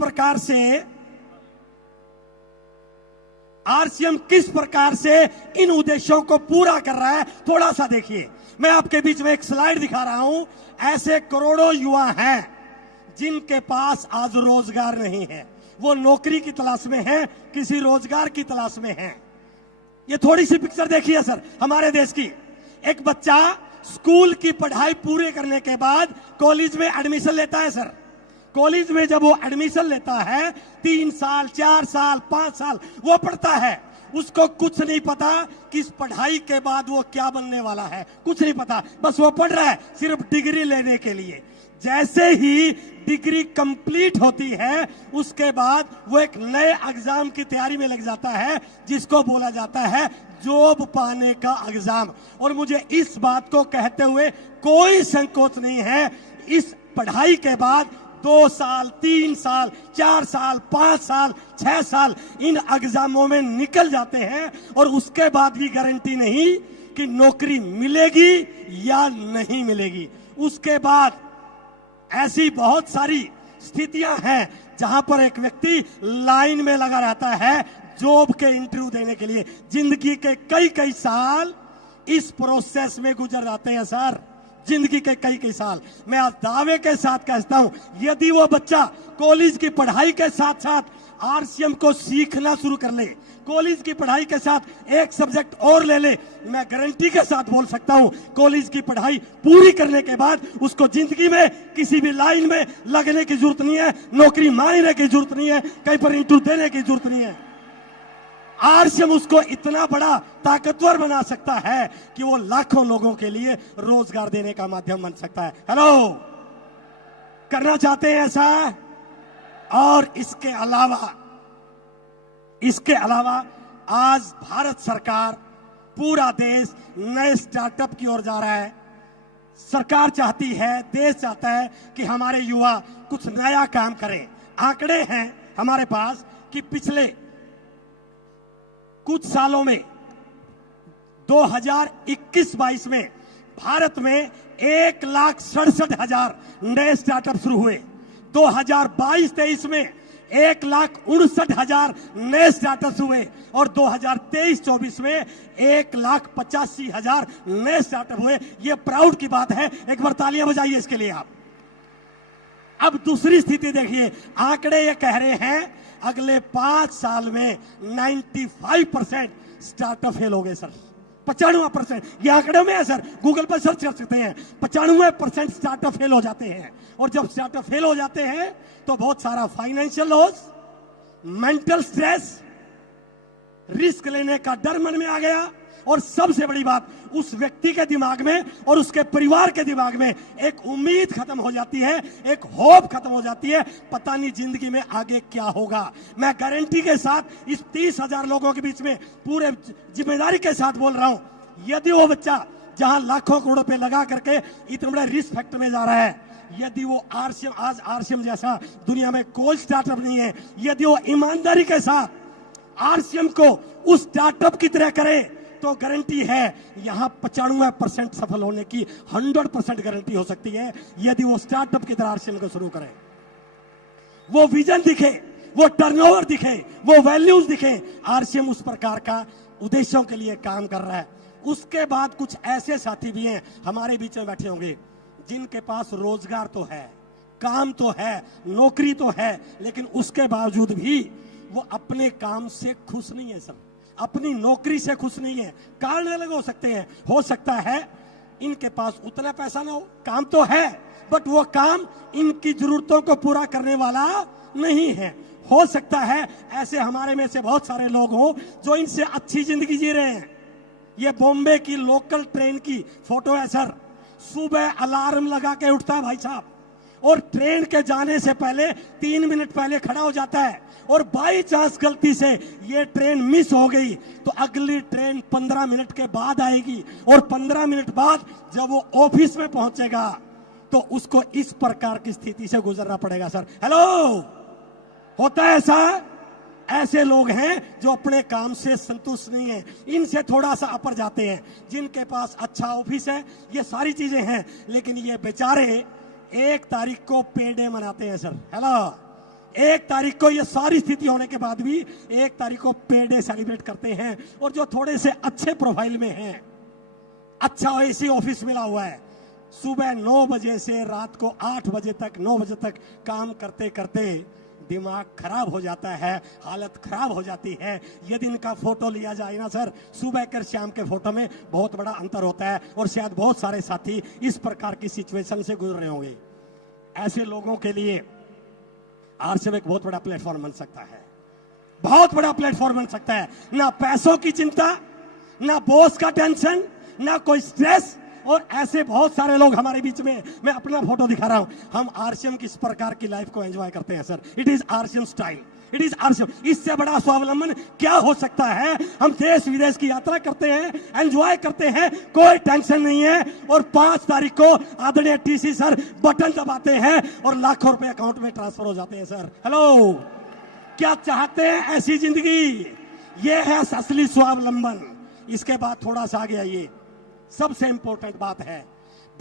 प्रकार से इन उद्देश्यों को पूरा कर रहा है, थोड़ा सा देखिए। मैं आपके बीच में एक स्लाइड दिखा रहा हूं। ऐसे करोड़ों युवा हैं जिनके पास आज रोजगार नहीं है, वो नौकरी की तलाश में हैं, किसी रोजगार की तलाश में हैं। ये थोड़ी सी पिक्चर देखिए सर हमारे देश की। एक बच्चा स्कूल की पढ़ाई पूरे करने के बाद कॉलेज में एडमिशन लेता है सर। कॉलेज में जब वो एडमिशन लेता है 3 साल, 4 साल, 5 साल वो पढ़ता है, उसको कुछ नहीं पता कि इस पढ़ाई के बाद वो क्या बनने वाला है, कुछ नहीं पता, बस वो पढ़ रहा है सिर्फ डिग्री लेने के लिए। जैसे ही डिग्री कंप्लीट होती है उसके बाद वो एक नए एग्जाम की तैयारी में लग जाता है जिसको बोला जाता है जॉब पाने का एग्जाम। और मुझे इस बात को कहते हुए कोई संकोच नहीं है, इस पढ़ाई के बाद 2 साल, 3 साल, 4 साल, 5 साल, 6 साल इन एग्जामों में निकल जाते हैं और उसके बाद भी गारंटी नहीं कि नौकरी मिलेगी या नहीं मिलेगी। उसके बाद ऐसी बहुत सारी स्थितियां हैं जहां पर एक व्यक्ति लाइन में लगा रहता है जॉब के इंटरव्यू देने के लिए। जिंदगी के कई साल इस प्रोसेस में गुजर जाते हैं सर, जिंदगी के कई साल। मैं आज दावे के साथ कहता हूं, यदि वो बच्चा कॉलेज की पढ़ाई के साथ साथ आरसीएम को सीखना शुरू कर ले, कॉलेज की पढ़ाई के साथ एक सब्जेक्ट और ले ले, मैं गारंटी के साथ बोल सकता हूं कॉलेज की पढ़ाई पूरी करने के बाद उसको जिंदगी में किसी भी लाइन में लगने की जरूरत नहीं है, नौकरी मांगने की जरूरत नहीं है, कहीं पर इंटरव्यू देने की जरूरत नहीं है। आरसीएम उसको इतना बड़ा ताकतवर बना सकता है कि वो लाखों लोगों के लिए रोजगार देने का माध्यम बन सकता है। हेलो, करना चाहते हैं ऐसा? और इसके अलावा आज भारत सरकार, पूरा देश नए स्टार्टअप की ओर जा रहा है। सरकार चाहती है, देश चाहता है कि हमारे युवा कुछ नया काम करें। आंकड़े हैं हमारे पास कि पिछले कुछ सालों में 2021-22 में भारत में 1,67,000 नए स्टार्टअप शुरू हुए। 2022-23 में 1,59,000 नए स्टार्टअप हुए और 2023-24 में 1,85,000 नए स्टार्टअप हुए। ये प्राउड की बात है, एक बार तालियां बजाइए इसके लिए आप। अब दूसरी स्थिति देखिए, आंकड़े ये कह रहे हैं अगले 5 साल में 95% स्टार्टअप फेल हो गए सर। 95%, ये आंकड़ों में है सर, गूगल पर सर्च कर सकते हैं। 95% स्टार्टअप फेल हो जाते हैं, और जब स्टार्टअप फेल हो जाते हैं तो बहुत सारा financial loss, mental stress, risk लेने का डर मन में आ गया, और सबसे बड़ी बात, उस व्यक्ति के दिमाग में और उसके परिवार के दिमाग में एक उम्मीद खत्म हो जाती है, एक होप खत्म हो जाती है, पता नहीं जिंदगी में आगे क्या होगा। मैं गारंटी के साथ इस 30,000 लोगों के बीच में पूरे जिम्मेदारी के साथ बोल रहा हूं, यदि वो बच्चा जहां लाखों करोड़ रुपए लगा करके इतने बड़े रिस्क फैक्टर में जा रहा है, यदि वो आरसीएम, आज आरसीएम जैसा दुनिया में कोई स्टार्टअप नहीं है, यदि वो ईमानदारी के साथ आरसीएम को उस स्टार्टअप की तरह करे तो गारंटी है यहां 95% सफल होने की 100% गारंटी हो सकती है, यदि वो स्टार्टअप की तरह आरसीएम को शुरू करें। वो विजन दिखे, वो टर्नओवर दिखे, वो वैल्यूज दिखे, आरसीएम उस प्रकार का उद्देश्यों के लिए काम कर रहा है। उसके बाद कुछ ऐसे साथी भी हैं हमारे बीच में बैठे होंगे जिनके पास रोजगार तो है, काम तो है, नौकरी तो है, लेकिन उसके बावजूद भी वो अपने काम से खुश नहीं है सर, अपनी नौकरी से खुश नहीं है। कारण अलग हो सकते हैं, हो सकता है इनके पास उतना पैसा ना हो, काम तो है बट वो काम इनकी जरूरतों को पूरा करने वाला नहीं है। हो सकता है ऐसे हमारे में से बहुत सारे लोग हों जो इनसे अच्छी जिंदगी जी रहे हैं। ये बॉम्बे की लोकल ट्रेन की फोटो है सर, सुबह अलार्म लगा के उठता है भाई साहब, और ट्रेन के जाने से पहले 3 मिनट पहले खड़ा हो जाता है, और बाई चांस गलती से ये ट्रेन मिस हो गई तो अगली ट्रेन 15 मिनट के बाद आएगी, और 15 मिनट बाद जब वो ऑफिस में पहुंचेगा तो उसको इस प्रकार की स्थिति से गुजरना पड़ेगा सर। हेलो, होता है ऐसा? ऐसे लोग हैं जो अपने काम से संतुष्ट नहीं है, इनसे थोड़ा सा अपर जाते हैं, जिनके पास अच्छा ऑफिस है, ये सारी चीजें हैं, लेकिन ये बेचारे 1 तारीख को पे डे मनाते हैं सर। हेलो, 1 तारीख को ये सारी स्थिति होने के बाद भी 1 तारीख को पे डे सेलिब्रेट करते हैं। और जो थोड़े से अच्छे प्रोफाइल में हैं, अच्छा एसी ऑफिस मिला हुआ है, सुबह 9 बजे से रात को 8 बजे तक, 9 बजे तक काम करते करते दिमाग खराब हो जाता है, हालत खराब हो जाती है। यदि इनका फोटो लिया जाए ना सर, सुबह कर शाम के फोटो में बहुत बड़ा अंतर होता है, और शायद बहुत सारे साथी इस प्रकार की सिचुएशन से गुजर रहे होंगे। ऐसे लोगों के लिए आरसीएम एक बहुत बड़ा प्लेटफॉर्म बन सकता है, बहुत बड़ा प्लेटफॉर्म बन सकता है। ना पैसों की चिंता, ना बॉस का टेंशन, ना कोई स्ट्रेस, और ऐसे बहुत सारे लोग हमारे बीच में, मैं अपना फोटो दिखा रहा हूं, हम आरसीएम किस प्रकार की लाइफ को एंजॉय करते हैं sir. It is RCM style, it is RCM. इससे बड़ा स्वावलंबन क्या हो सकता है? हम देश विदेश की यात्रा करते हैं, एंजॉय करते हैं, कोई टेंशन नहीं है, और 5 तारीख को आदरणीय टीसी सर बटन दबाते हैं और लाखों रुपए अकाउंट में ट्रांसफर हो जाते हैं सर। हेलो, क्या चाहते हैं ऐसी जिंदगी? ये है असली स्वावलंबन। इसके बाद थोड़ा सा आगे आइए, सबसे इंपॉर्टेंट बात है,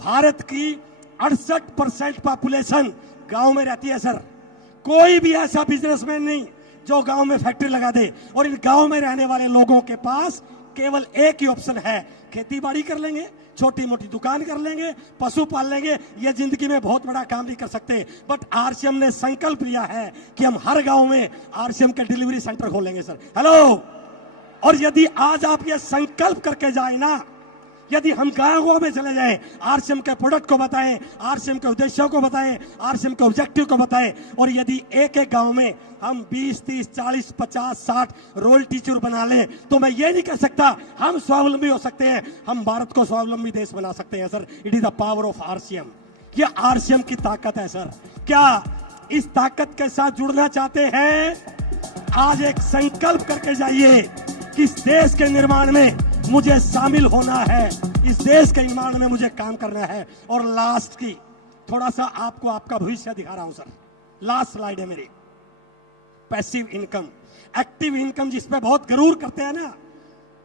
भारत की 68% पॉपुलेशन गांव में रहती है सर। कोई भी ऐसा बिजनेसमैन नहीं जो गांव में फैक्ट्री लगा दे, और इन गांव में रहने वाले लोगों के पास केवल एक ही ऑप्शन है, खेती बाड़ी कर लेंगे, छोटी मोटी दुकान कर लेंगे, पशु पाल लेंगे, ये जिंदगी में बहुत बड़ा काम नहीं कर सकते। बट आरसीएम ने संकल्प लिया है कि हम हर गांव में आरसीएम के डिलीवरी सेंटर खोलेंगे सर। हेलो, और यदि आज आप ये संकल्प करके जाए ना, यदि हम गांव में चले जाएं, आरसीएम के प्रोडक्ट को बताएं, आरसीएम के उद्देश्यों को बताएं, आरसीएम के ऑब्जेक्टिव को बताएं, और यदि एक एक गांव में हम 20, 30, 40, 50, 60 रोल टीचर बना लें, तो मैं ये नहीं कह सकता हम स्वावलंबी हो सकते हैं, हम भारत को स्वावलंबी देश बना सकते हैं sir. It is the power of RCM. ये आरसीएम की ताकत है सर। क्या इस ताकत के साथ जुड़ना चाहते हैं? आज एक संकल्प करके जाइए कि इस देश के निर्माण में मुझे शामिल होना है, इस देश के निर्माण में मुझे काम करना है। और लास्ट की थोड़ा सा आपको आपका भविष्य दिखा रहा हूं सर। लास्ट स्लाइड है मेरी, पैसिव इनकम। एक्टिव इनकम जिस पे बहुत गरूर करते हैं ना,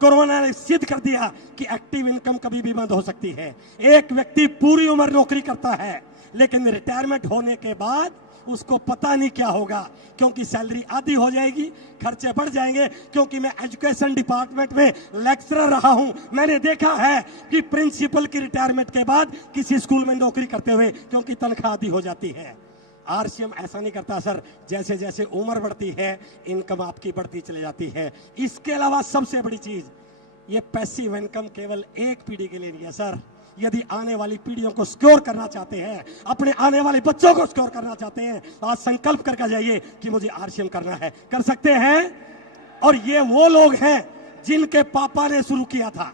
कोरोना ने सिद्ध कर दिया कि एक्टिव इनकम कभी भी बंद हो सकती है। एक व्यक्ति पूरी उम्र नौकरी करता है, लेकिन रिटायरमेंट होने के बाद उसको पता नहीं क्या होगा, क्योंकि सैलरी आधी हो जाएगी, खर्चे बढ़ जाएंगे। क्योंकि मैं एजुकेशन डिपार्टमेंट में लेक्चरर रहा हूं, मैंने देखा है कि प्रिंसिपल की रिटायरमेंट के बाद किसी स्कूल में नौकरी करते हुए, क्योंकि तनख्वाह आधी हो जाती है। आरसीएम ऐसा नहीं करता सर, जैसे जैसे उम्र बढ़ती है इनकम आपकी बढ़ती चली जाती है। इसके अलावा सबसे बड़ी चीज, ये पैसिव इनकम केवल एक पीढ़ी के लिए नहीं है सर। यदि आने वाली पीढ़ियों को सिक्योर करना चाहते हैं, अपने आने वाले बच्चों को सिक्योर करना चाहते हैं, तो आज संकल्प करके जाइए कि मुझे आरसीएम करना है, कर सकते हैं। और ये वो लोग हैं जिनके पापा ने शुरू किया था,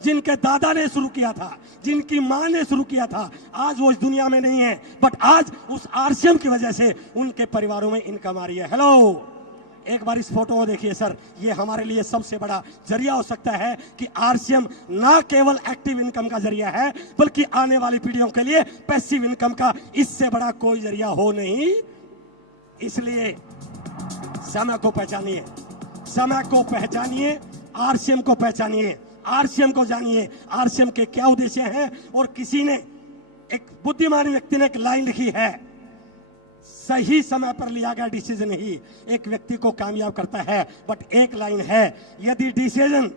जिनके दादा ने शुरू किया था, जिनकी मां ने शुरू किया था, आज वो इस दुनिया में नहीं है, बट आज उस आरसीएम की वजह से उनके परिवारों में इनकम आ रही है। हेलो, एक बार इस फोटो को देखिए सर, ये हमारे लिए सबसे बड़ा जरिया हो सकता है कि आरसीएम ना केवल एक्टिव इनकम का जरिया है, बल्कि आने वाली पीढ़ियों के लिए पैसिव इनकम का इससे बड़ा कोई जरिया हो नहीं। इसलिए समय को पहचानिए, समय को पहचानिए, आरसीएम को पहचानिए, आरसीएम को जानिए, आरसीएम के क्या उद्देश्य हैं। और किसी ने, एक बुद्धिमान व्यक्ति ने एक लाइन लिखी है, सही समय पर लिया गया डिसीजन ही एक व्यक्ति को कामयाब करता है। बट एक लाइन है, यदि डिसीजन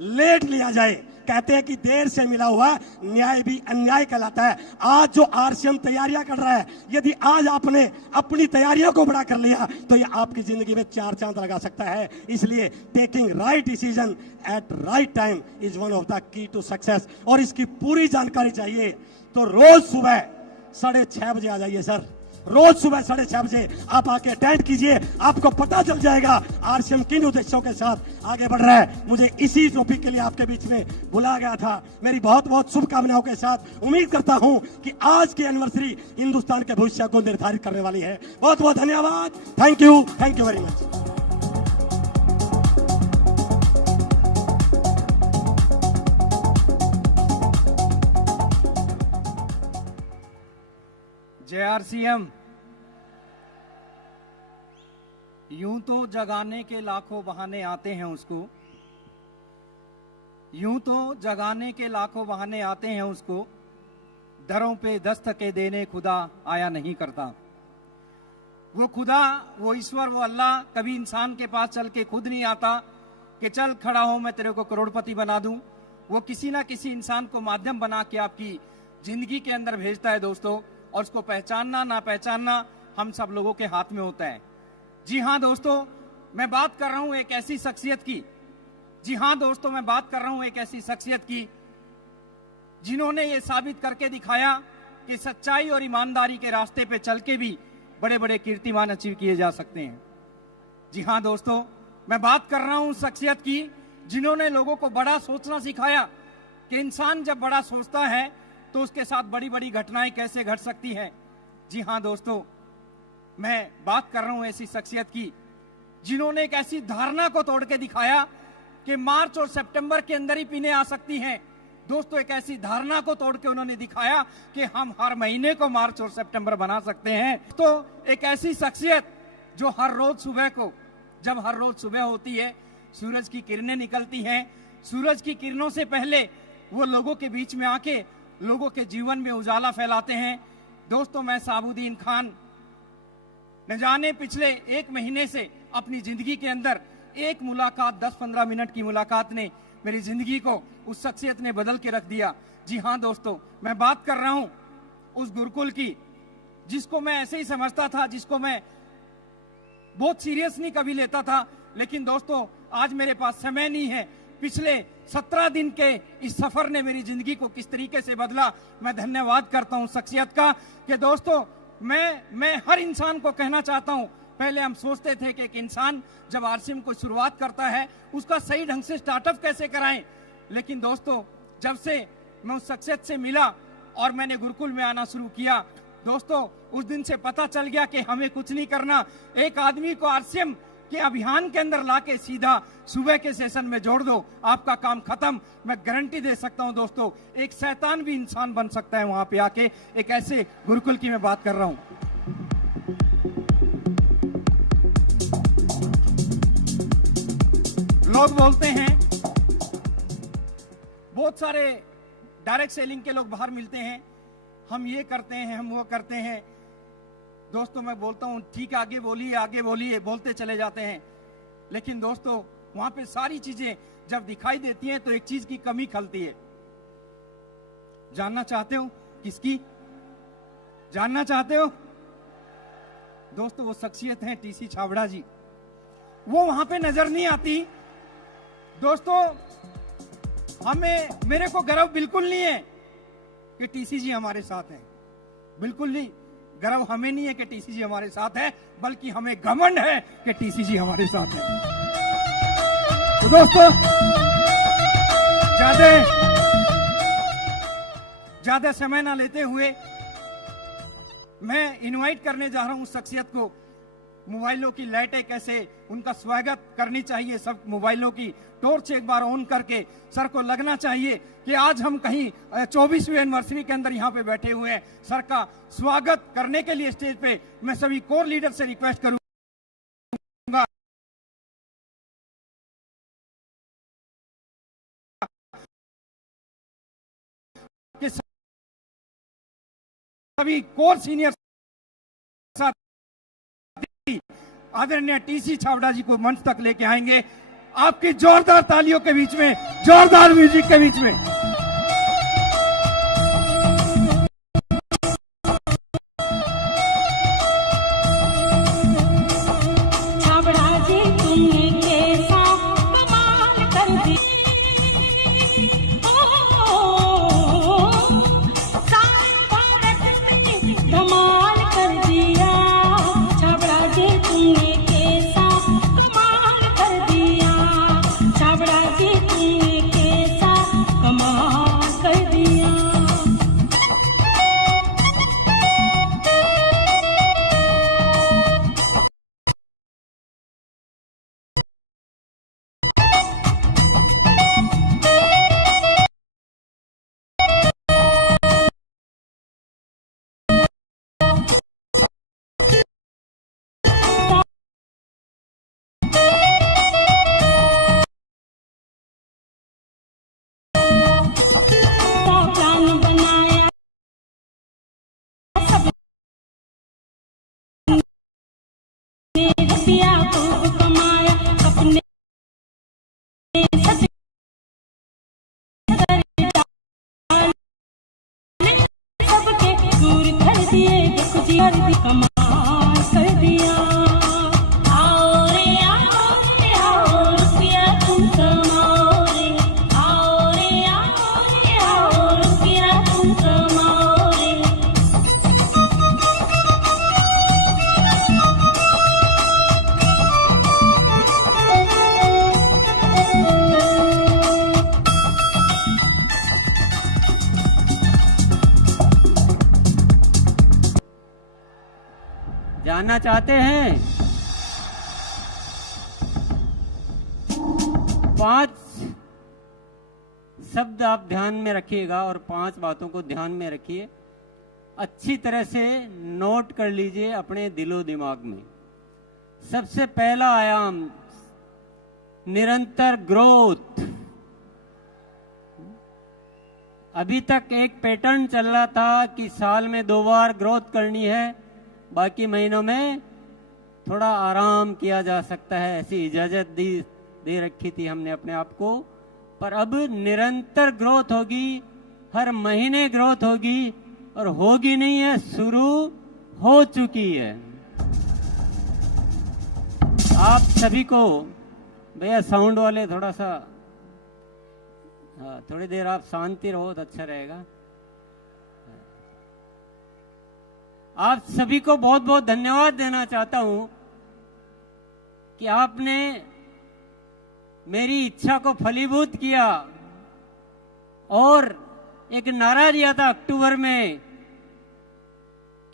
लेट लिया जाए, कहते हैं कि देर से मिला हुआ न्याय भी अन्याय कहलाता है। आज जो आरसीएम तैयारियां कर रहा है, यदि आज आपने अपनी तैयारियों को बड़ा कर लिया तो ये आपकी जिंदगी में 4 चांद लगा सकता है। इसलिए taking right decision at right time is one of the key to success. और इसकी पूरी जानकारी चाहिए तो रोज सुबह 6:30 बजे आ जाइए सर, रोज सुबह 6:30 बजे आप आके अटेंड कीजिए, आपको पता चल जाएगा आरसीएम किन उद्देश्यों के साथ आगे बढ़ रहा है। मुझे इसी टॉपिक के लिए आपके बीच में बुलाया गया था। मेरी बहुत बहुत शुभकामनाओं के साथ उम्मीद करता हूं कि आज की एनिवर्सरी हिंदुस्तान के भविष्य को निर्धारित करने वाली है। बहुत बहुत धन्यवाद, थैंक यू वेरी मच। जय आरसीएम। यूं तो जगाने के लाखों बहाने आते हैं उसको, यूं तो जगाने के लाखों बहाने आते हैं उसको, दरों पे दस्तके देने खुदा आया नहीं करता। वो खुदा, वो ईश्वर, वो अल्लाह कभी इंसान के पास चल के खुद नहीं आता कि चल खड़ा हो मैं तेरे को करोड़पति बना दूं। वो किसी ना किसी इंसान को माध्यम बना के आपकी जिंदगी के अंदर भेजता है दोस्तों, और उसको पहचानना ना पहचानना हम सब लोगों के हाथ में होता है। जी हाँ दोस्तों, मैं बात कर रहा हूं एक ऐसी शख्सियत की, जी हाँ दोस्तों, मैं बात कर रहा हूं एक ऐसी शख्सियत की जिन्होंने ये साबित करके दिखाया कि सच्चाई और ईमानदारी के रास्ते पे चल के भी बड़े बड़े कीर्तिमान अचीव किए जा सकते हैं। जी हाँ दोस्तों, मैं बात कर रहा हूं शख्सियत की जिन्होंने लोगों को बड़ा सोचना सिखाया कि इंसान जब बड़ा सोचता है तो उसके साथ बड़ी बड़ी घटनाएं कैसे घट सकती हैं। जी हाँ दोस्तों, मैं बात कर रहा हूं ऐसी शख्सियत की जिन्होंने एक ऐसी धारणा को तोड़ के दिखाया कि मार्च और सितंबर के अंदर ही पीने आ सकती हैं। दोस्तों, एक ऐसी धारणा को तोड़ के उन्होंने दिखाया कि हम हर महीने को मार्च और सितंबर बना सकते हैं। तो एक ऐसी शख्सियत जो हर रोज सुबह को, जब हर रोज सुबह होती है, सूरज की किरणें निकलती हैं, सूरज की किरणों से पहले वो लोगों के बीच में आके लोगों के जीवन में उजाला फैलाते हैं। दोस्तों, मैं साबुद्दीन खान न जाने पिछले 1 महीने से अपनी जिंदगी के अंदर एक मुलाकात, 10-15 मिनट की मुलाकात ने मेरी जिंदगी को उस शख्सियत ने बदल के रख दिया। जी हाँ दोस्तों, मैं बात कर रहा हूं उस गुरुकुल की जिसको मैं ऐसे ही समझता था, जिसको मैं बहुत सीरियस नहीं कभी लेता था। लेकिन दोस्तों, आज मेरे पास समय नहीं है। पिछले 17 दिन के इस सफर ने मेरी जिंदगी को किस तरीके से बदला, मैं धन्यवाद करता हूं शख्सियत का। कि दोस्तों, मैं हर इंसान को कहना चाहता हूं, पहले हम सोचते थे कि एक इंसान जब आरसीएम को शुरुआत करता है उसका सही ढंग से स्टार्टअप कैसे कराएं। लेकिन दोस्तों, जब से मैं उस शख्सियत से मिला और मैंने गुरुकुल में आना शुरू किया, दोस्तों उस दिन से पता चल गया कि हमें कुछ नहीं करना, एक आदमी को आरसीएम के अभियान के अंदर लाके सीधा सुबह के सेशन में जोड़ दो, आपका काम खत्म। मैं गारंटी दे सकता हूं दोस्तों, एक शैतान भी इंसान बन सकता है वहां पे आके। एक ऐसे गुरुकुल की मैं बात कर रहा हूं। लोग बोलते हैं, बहुत सारे डायरेक्ट सेलिंग के लोग बाहर मिलते हैं, हम ये करते हैं, हम वो करते हैं। दोस्तों, मैं बोलता हूं ठीक है, आगे बोलिए, बोलते चले जाते हैं। लेकिन दोस्तों, वहां पे सारी चीजें जब दिखाई देती हैं तो एक चीज की कमी खलती है। जानना चाहते हो किसकी? जानना चाहते हो? दोस्तों वो शख्सियत है टीसी छाबड़ा जी, वो वहां पे नजर नहीं आती। दोस्तों मेरे को गर्व बिल्कुल नहीं है कि टीसी जी हमारे साथ हैं, बिल्कुल नहीं। गर्व हमें नहीं है कि टीसी जी हमारे साथ है, बल्कि हमें घमंड है कि टीसी जी हमारे साथ है। तो दोस्तों ज्यादा समय ना लेते हुए मैं इनवाइट करने जा रहा हूं शख्सियत को। मोबाइलों की लाइटें कैसे उनका स्वागत करनी चाहिए, सब मोबाइलों की टॉर्च एक बार ऑन करके सर को लगना चाहिए कि आज हम कहीं 24वीं एनिवर्सरी के अंदर यहाँ पे बैठे हुए हैं। सर का स्वागत करने के लिए स्टेज पे मैं सभी कोर लीडर से रिक्वेस्ट करूंगा कि सभी कोर सीनियर आदरणीय टीसी छाबड़ा जी को मंच तक लेके आएंगे, आपकी जोरदार तालियों के बीच में, जोरदार म्यूजिक के बीच में। छाबड़ा जी तुमने कैसा कमाल कर दी, धमाल कर दिया। छाबड़ा जी तुमने कैसा कमाल कर दिया, छाबड़ा जी तुमने कैसा कमाल कर दिया। रुपया खूब कमाया अपने सबके दूर कर दिए, दुख जी कमाल कर दिया। आओ रे आओ रे आओ रुपया तुम कमाओ रे, आओ रे आओ रुपया तुम कमाओ रे। जानना चाहते हैं? 5 शब्द आप ध्यान में रखिएगा और 5 बातों को ध्यान में रखिए, अच्छी तरह से नोट कर लीजिए अपने दिलो दिमाग में। सबसे पहला आयाम निरंतर ग्रोथ। अभी तक एक पैटर्न चल रहा था कि साल में 2 बार ग्रोथ करनी है, बाकी महीनों में थोड़ा आराम किया जा सकता है, ऐसी इजाजत दे रखी थी हमने अपने आप को। पर अब निरंतर ग्रोथ होगी, हर महीने ग्रोथ होगी, और होगी नहीं है, शुरू हो चुकी है। आप सभी को भैया साउंड वाले थोड़ा सा, हाँ, थोड़ी देर आप शांति रहो तो अच्छा रहेगा। आप सभी को बहुत बहुत धन्यवाद देना चाहता हूं कि आपने मेरी इच्छा को फलीभूत किया और एक नारा दिया था अक्टूबर में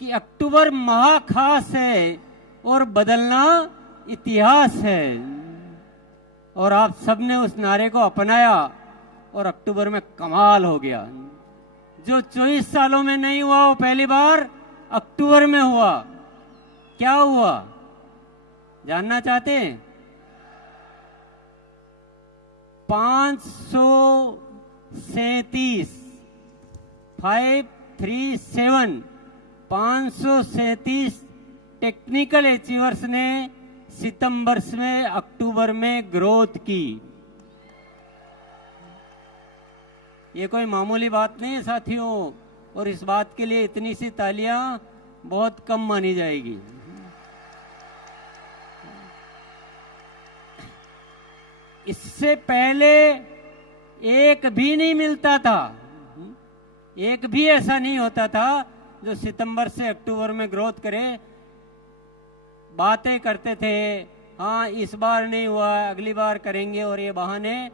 कि अक्टूबर महाखास है और बदलना इतिहास है, और आप सबने उस नारे को अपनाया और अक्टूबर में कमाल हो गया। जो 24 सालों में नहीं हुआ वो पहली बार अक्टूबर में हुआ। क्या हुआ जानना चाहते हैं? 537 टेक्निकल अचीवर्स ने सितंबर में अक्टूबर में ग्रोथ की। ये कोई मामूली बात नहीं है साथियों, और इस बात के लिए इतनी सी तालियां बहुत कम मानी जाएगी। इससे पहले एक भी नहीं मिलता था, एक भी ऐसा नहीं होता था जो सितंबर से अक्टूबर में ग्रोथ करे। बातें करते थे, हाँ इस बार नहीं हुआ अगली बार करेंगे, और ये बहाने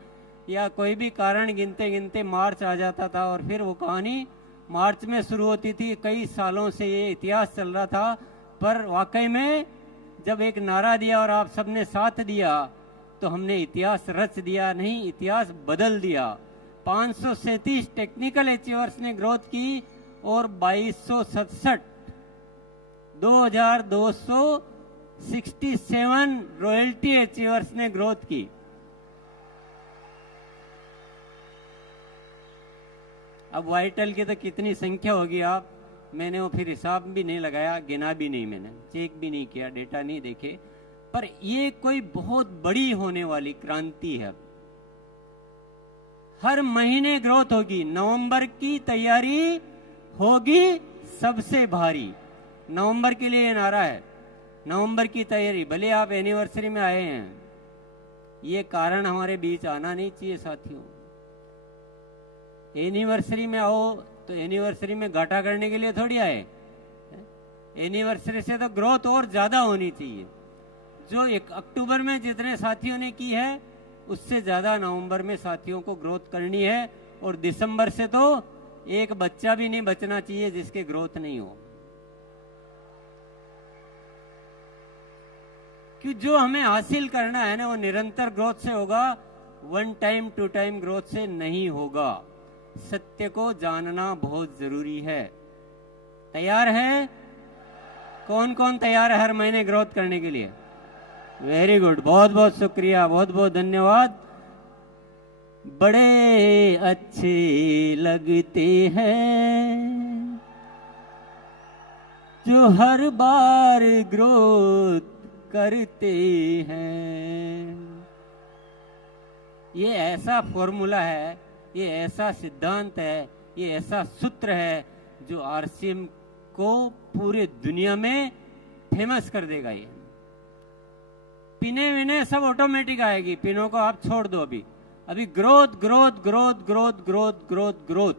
या कोई भी कारण गिनते गिनते मार्च आ जाता था और फिर वो कहानी मार्च में शुरू होती थी। कई सालों से ये इतिहास चल रहा था, पर वाकई में जब एक नारा दिया और आप सबने साथ दिया तो हमने इतिहास रच दिया, नहीं इतिहास बदल दिया। 537 टेक्निकल अचीवर्स ने ग्रोथ की और 2267 2267 रॉयल्टी अचीवर्स ने ग्रोथ की। अब वाइटल की तो कितनी संख्या होगी आप, मैंने वो फिर हिसाब भी नहीं लगाया, गिना भी नहीं, मैंने चेक भी नहीं किया, डेटा नहीं देखे, पर ये कोई बहुत बड़ी होने वाली क्रांति है। हर महीने ग्रोथ होगी। नवंबर की तैयारी होगी सबसे भारी। नवंबर के लिए नारा है, नवंबर की तैयारी। भले आप एनिवर्सरी में आए हैं, ये कारण हमारे बीच आना नहीं चाहिए साथियों। एनिवर्सरी में आओ तो एनिवर्सरी में घाटा करने के लिए थोड़ी आए, एनिवर्सरी से तो ग्रोथ और ज्यादा होनी चाहिए। जो 1 अक्टूबर में जितने साथियों ने की है उससे ज्यादा नवंबर में साथियों को ग्रोथ करनी है, और दिसंबर से तो एक बच्चा भी नहीं बचना चाहिए जिसके ग्रोथ नहीं हो। कि जो हमें हासिल करना है ना वो निरंतर ग्रोथ से होगा, 1 टाइम 2 टाइम ग्रोथ से नहीं होगा। सत्य को जानना बहुत जरूरी है। तैयार है? कौन कौन तैयार है हर महीने ग्रोथ करने के लिए? वेरी गुड, बहुत बहुत शुक्रिया, बहुत बहुत धन्यवाद। बड़े अच्छे लगते हैं जो हर बार ग्रोथ करते हैं। ये ऐसा फॉर्मूला है, ये ऐसा सिद्धांत है, ये ऐसा सूत्र है जो आरसीएम को पूरे दुनिया में फेमस कर देगा। ये पिने विने सब ऑटोमेटिक आएगी, पिनों को आप छोड़ दो। अभी growth growth growth growth growth growth growth.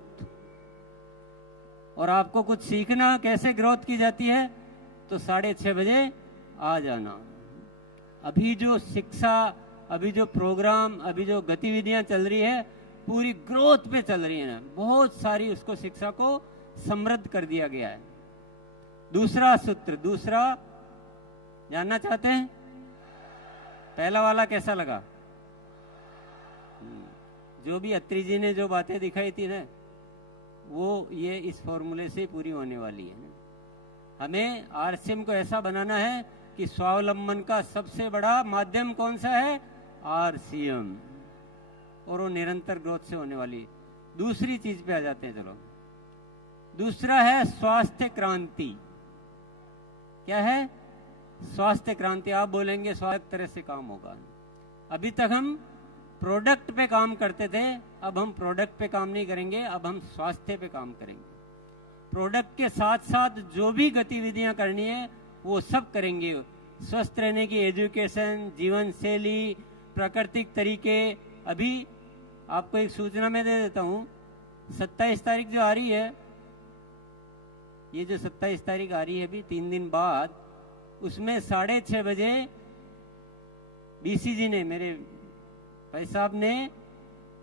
और आपको कुछ सीखना कैसे ग्रोथ की जाती है तो 6:30 बजे आ जाना। अभी जो शिक्षा, अभी जो प्रोग्राम, अभी जो गतिविधियां चल रही है पूरी ग्रोथ पे चल रही है ना, बहुत सारी उसको शिक्षा को समृद्ध कर दिया गया है। दूसरा सूत्र, दूसरा जानना चाहते हैं? पहला वाला कैसा लगा? जो भी अत्री जी ने जो बातें दिखाई थी ना, वो ये इस फॉर्मूले से पूरी होने वाली है ना। हमें आरसीएम को ऐसा बनाना है कि स्वावलंबन का सबसे बड़ा माध्यम कौन सा है? आरसीएम, और वो निरंतर ग्रोथ से होने वाली। दूसरी चीज पे आ जाते हैं, चलो। दूसरा है स्वास्थ्य क्रांति। क्या है? स्वास्थ्य क्रांति। आप बोलेंगे स्वास्थ्य तरह से काम होगा। अभी तक हम प्रोडक्ट पे काम करते थे, अब हम प्रोडक्ट पे काम नहीं करेंगे, अब हम स्वास्थ्य पे काम करेंगे। प्रोडक्ट के साथ साथ जो भी गतिविधियां करनी है वो सब करेंगे। स्वस्थ रहने की एजुकेशन, जीवन शैली, प्राकृतिक तरीके। अभी आपको एक सूचना मैं दे देता हूँ, 27 तारीख जो आ रही है, ये जो 27 तारीख आ रही है अभी 3 दिन बाद, उसमें 6:30 बजे बीसीजी ने, मेरे भाई साहब ने,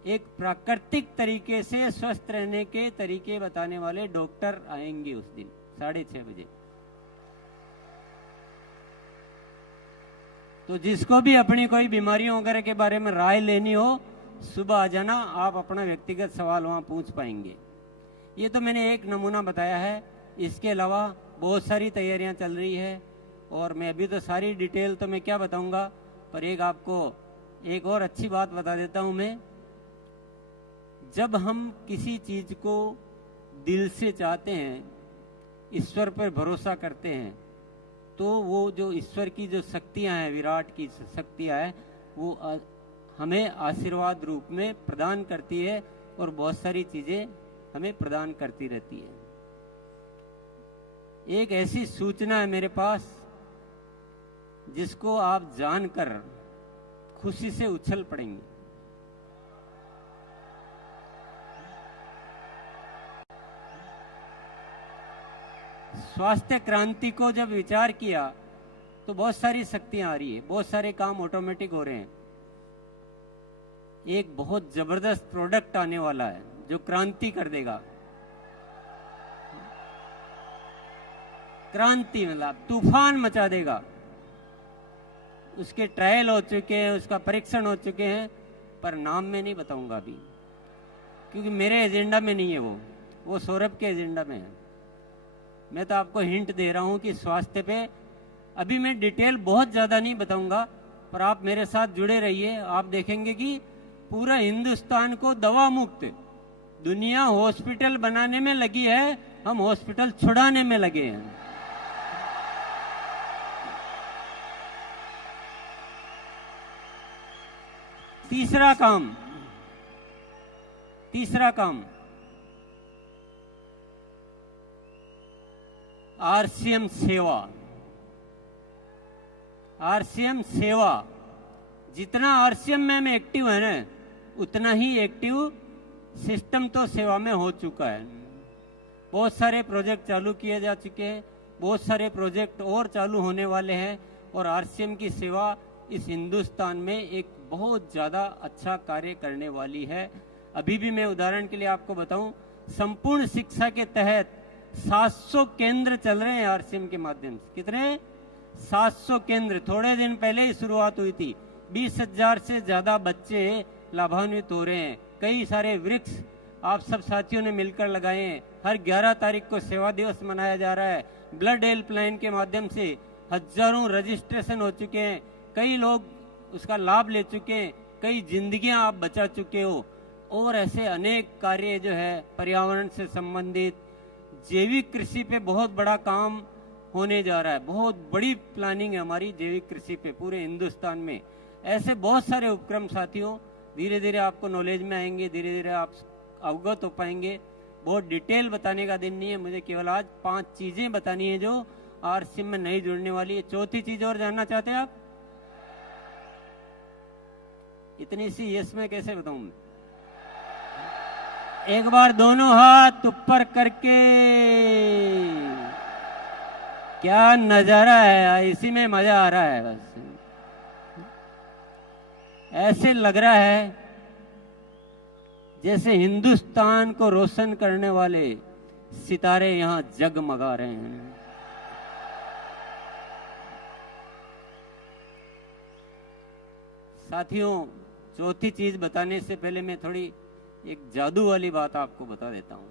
एक प्राकृतिक तरीके से स्वस्थ रहने के तरीके बताने वाले डॉक्टर आएंगे उस दिन 6:30 बजे। तो जिसको भी अपनी कोई बीमारियों वगैरह के बारे में राय लेनी हो, सुबह आ जाना, आप अपना व्यक्तिगत सवाल वहां पूछ पाएंगे। ये तो मैंने एक नमूना बताया है, इसके अलावा बहुत सारी तैयारियां चल रही है, और मैं अभी तो सारी डिटेल तो मैं क्या बताऊंगा, पर एक आपको एक और अच्छी बात बता देता हूं मैं। जब हम किसी चीज को दिल से चाहते हैं, ईश्वर पर भरोसा करते हैं, तो वो जो ईश्वर की जो शक्तियां हैं, विराट की शक्तियां हैं, वो हमें आशीर्वाद रूप में प्रदान करती है और बहुत सारी चीजें हमें प्रदान करती रहती है। एक ऐसी सूचना है मेरे पास जिसको आप जानकर खुशी से उछल पड़ेंगे। स्वास्थ्य क्रांति को जब विचार किया तो बहुत सारी शक्तियां आ रही है, बहुत सारे काम ऑटोमेटिक हो रहे हैं। एक बहुत जबरदस्त प्रोडक्ट आने वाला है जो क्रांति कर देगा। क्रांति मतलब तूफान मचा देगा। उसके ट्रायल हो चुके हैं, उसका परीक्षण हो चुके हैं, पर नाम में नहीं बताऊंगा अभी, क्योंकि मेरे एजेंडा में नहीं है वो सौरभ के एजेंडा में है। मैं तो आपको हिंट दे रहा हूं कि स्वास्थ्य पे अभी मैं डिटेल बहुत ज्यादा नहीं बताऊंगा, पर आप मेरे साथ जुड़े रहिए। आप देखेंगे कि पूरा हिंदुस्तान को दवा मुक्त, दुनिया हॉस्पिटल बनाने में लगी है, हम हॉस्पिटल छुड़ाने में लगे हैं। तीसरा काम आरसीएम सेवा। जितना आरसीएम में हम एक्टिव है ना, उतना ही एक्टिव सिस्टम तो सेवा में हो चुका है। बहुत सारे प्रोजेक्ट चालू किए जा चुके हैं, बहुत सारे प्रोजेक्ट और चालू होने वाले हैं, और आरसीएम की सेवा इस हिंदुस्तान में एक बहुत ज्यादा अच्छा कार्य करने वाली है। अभी भी मैं उदाहरण के लिए आपको बताऊं, संपूर्ण शिक्षा के तहत 700 केंद्र चल रहे हैं आरसीएम के माध्यम से। कितने? 700 केंद्र। थोड़े दिन पहले ही शुरुआत हुई थी। 20,000 से ज्यादा बच्चे लाभान्वित हो रहे हैं। कई सारे वृक्ष आप सब साथियों ने मिलकर लगाए हैं। हर 11 तारीख को सेवा दिवस मनाया जा रहा है। ब्लड हेल्पलाइन के माध्यम से हजारों रजिस्ट्रेशन हो चुके हैं, कई लोग उसका लाभ ले चुके हैं, कई जिंदगियां आप बचा चुके हो। और ऐसे अनेक कार्य जो है पर्यावरण से संबंधित, जैविक कृषि पे बहुत बड़ा काम होने जा रहा है। बहुत बड़ी प्लानिंग है हमारी जैविक कृषि पे पूरे हिंदुस्तान में। ऐसे बहुत सारे उपक्रम साथियों धीरे धीरे आपको नॉलेज में आएंगे, धीरे धीरे आप अवगत हो पाएंगे। बहुत डिटेल बताने का दिन नहीं है, मुझे केवल आज 5 चीजें बतानी है जो आरसीएम में नहीं जुड़ने वाली है। चौथी चीज और जानना चाहते हैं आप? इतनी सी यस में कैसे बताऊं? एक बार दोनों हाथ ऊपर करके, क्या नजारा है, इसी में मजा आ रहा है। बस ऐसे लग रहा है जैसे हिंदुस्तान को रोशन करने वाले सितारे यहां जगमगा रहे हैं। साथियों, चौथी चीज बताने से पहले मैं थोड़ी एक जादू वाली बात आपको बता देता हूं।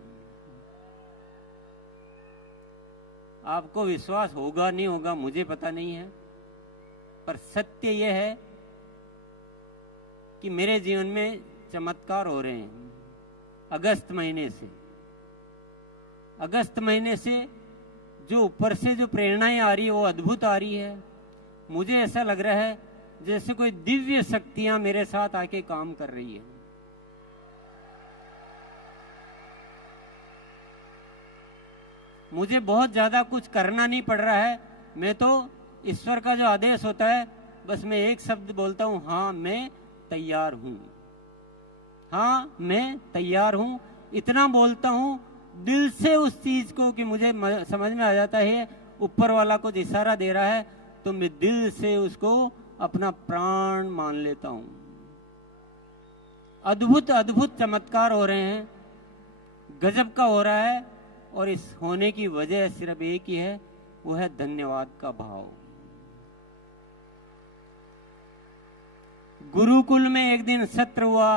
आपको विश्वास होगा नहीं होगा मुझे पता नहीं है, पर सत्य यह है कि मेरे जीवन में चमत्कार हो रहे हैं। अगस्त महीने से जो ऊपर से जो प्रेरणाएं आ रही है वो अद्भुत आ रही है। मुझे ऐसा लग रहा है जैसे कोई दिव्य शक्तियां मेरे साथ आके काम कर रही है। मुझे बहुत ज्यादा कुछ करना नहीं पड़ रहा है। मैं तो ईश्वर का जो आदेश होता है बस मैं एक शब्द बोलता हूं, हाँ मैं तैयार हूं, हाँ मैं तैयार हूं। इतना बोलता हूं दिल से उस चीज को कि मुझे समझ में आ जाता है ऊपर वाला कुछ इशारा दे रहा है, तो मैं दिल से उसको अपना प्राण मान लेता हूं। अद्भुत अद्भुत चमत्कार हो रहे हैं, गजब का हो रहा है। और इस होने की वजह सिर्फ एक ही है, वो है धन्यवाद का भाव। गुरुकुल में एक दिन सत्र हुआ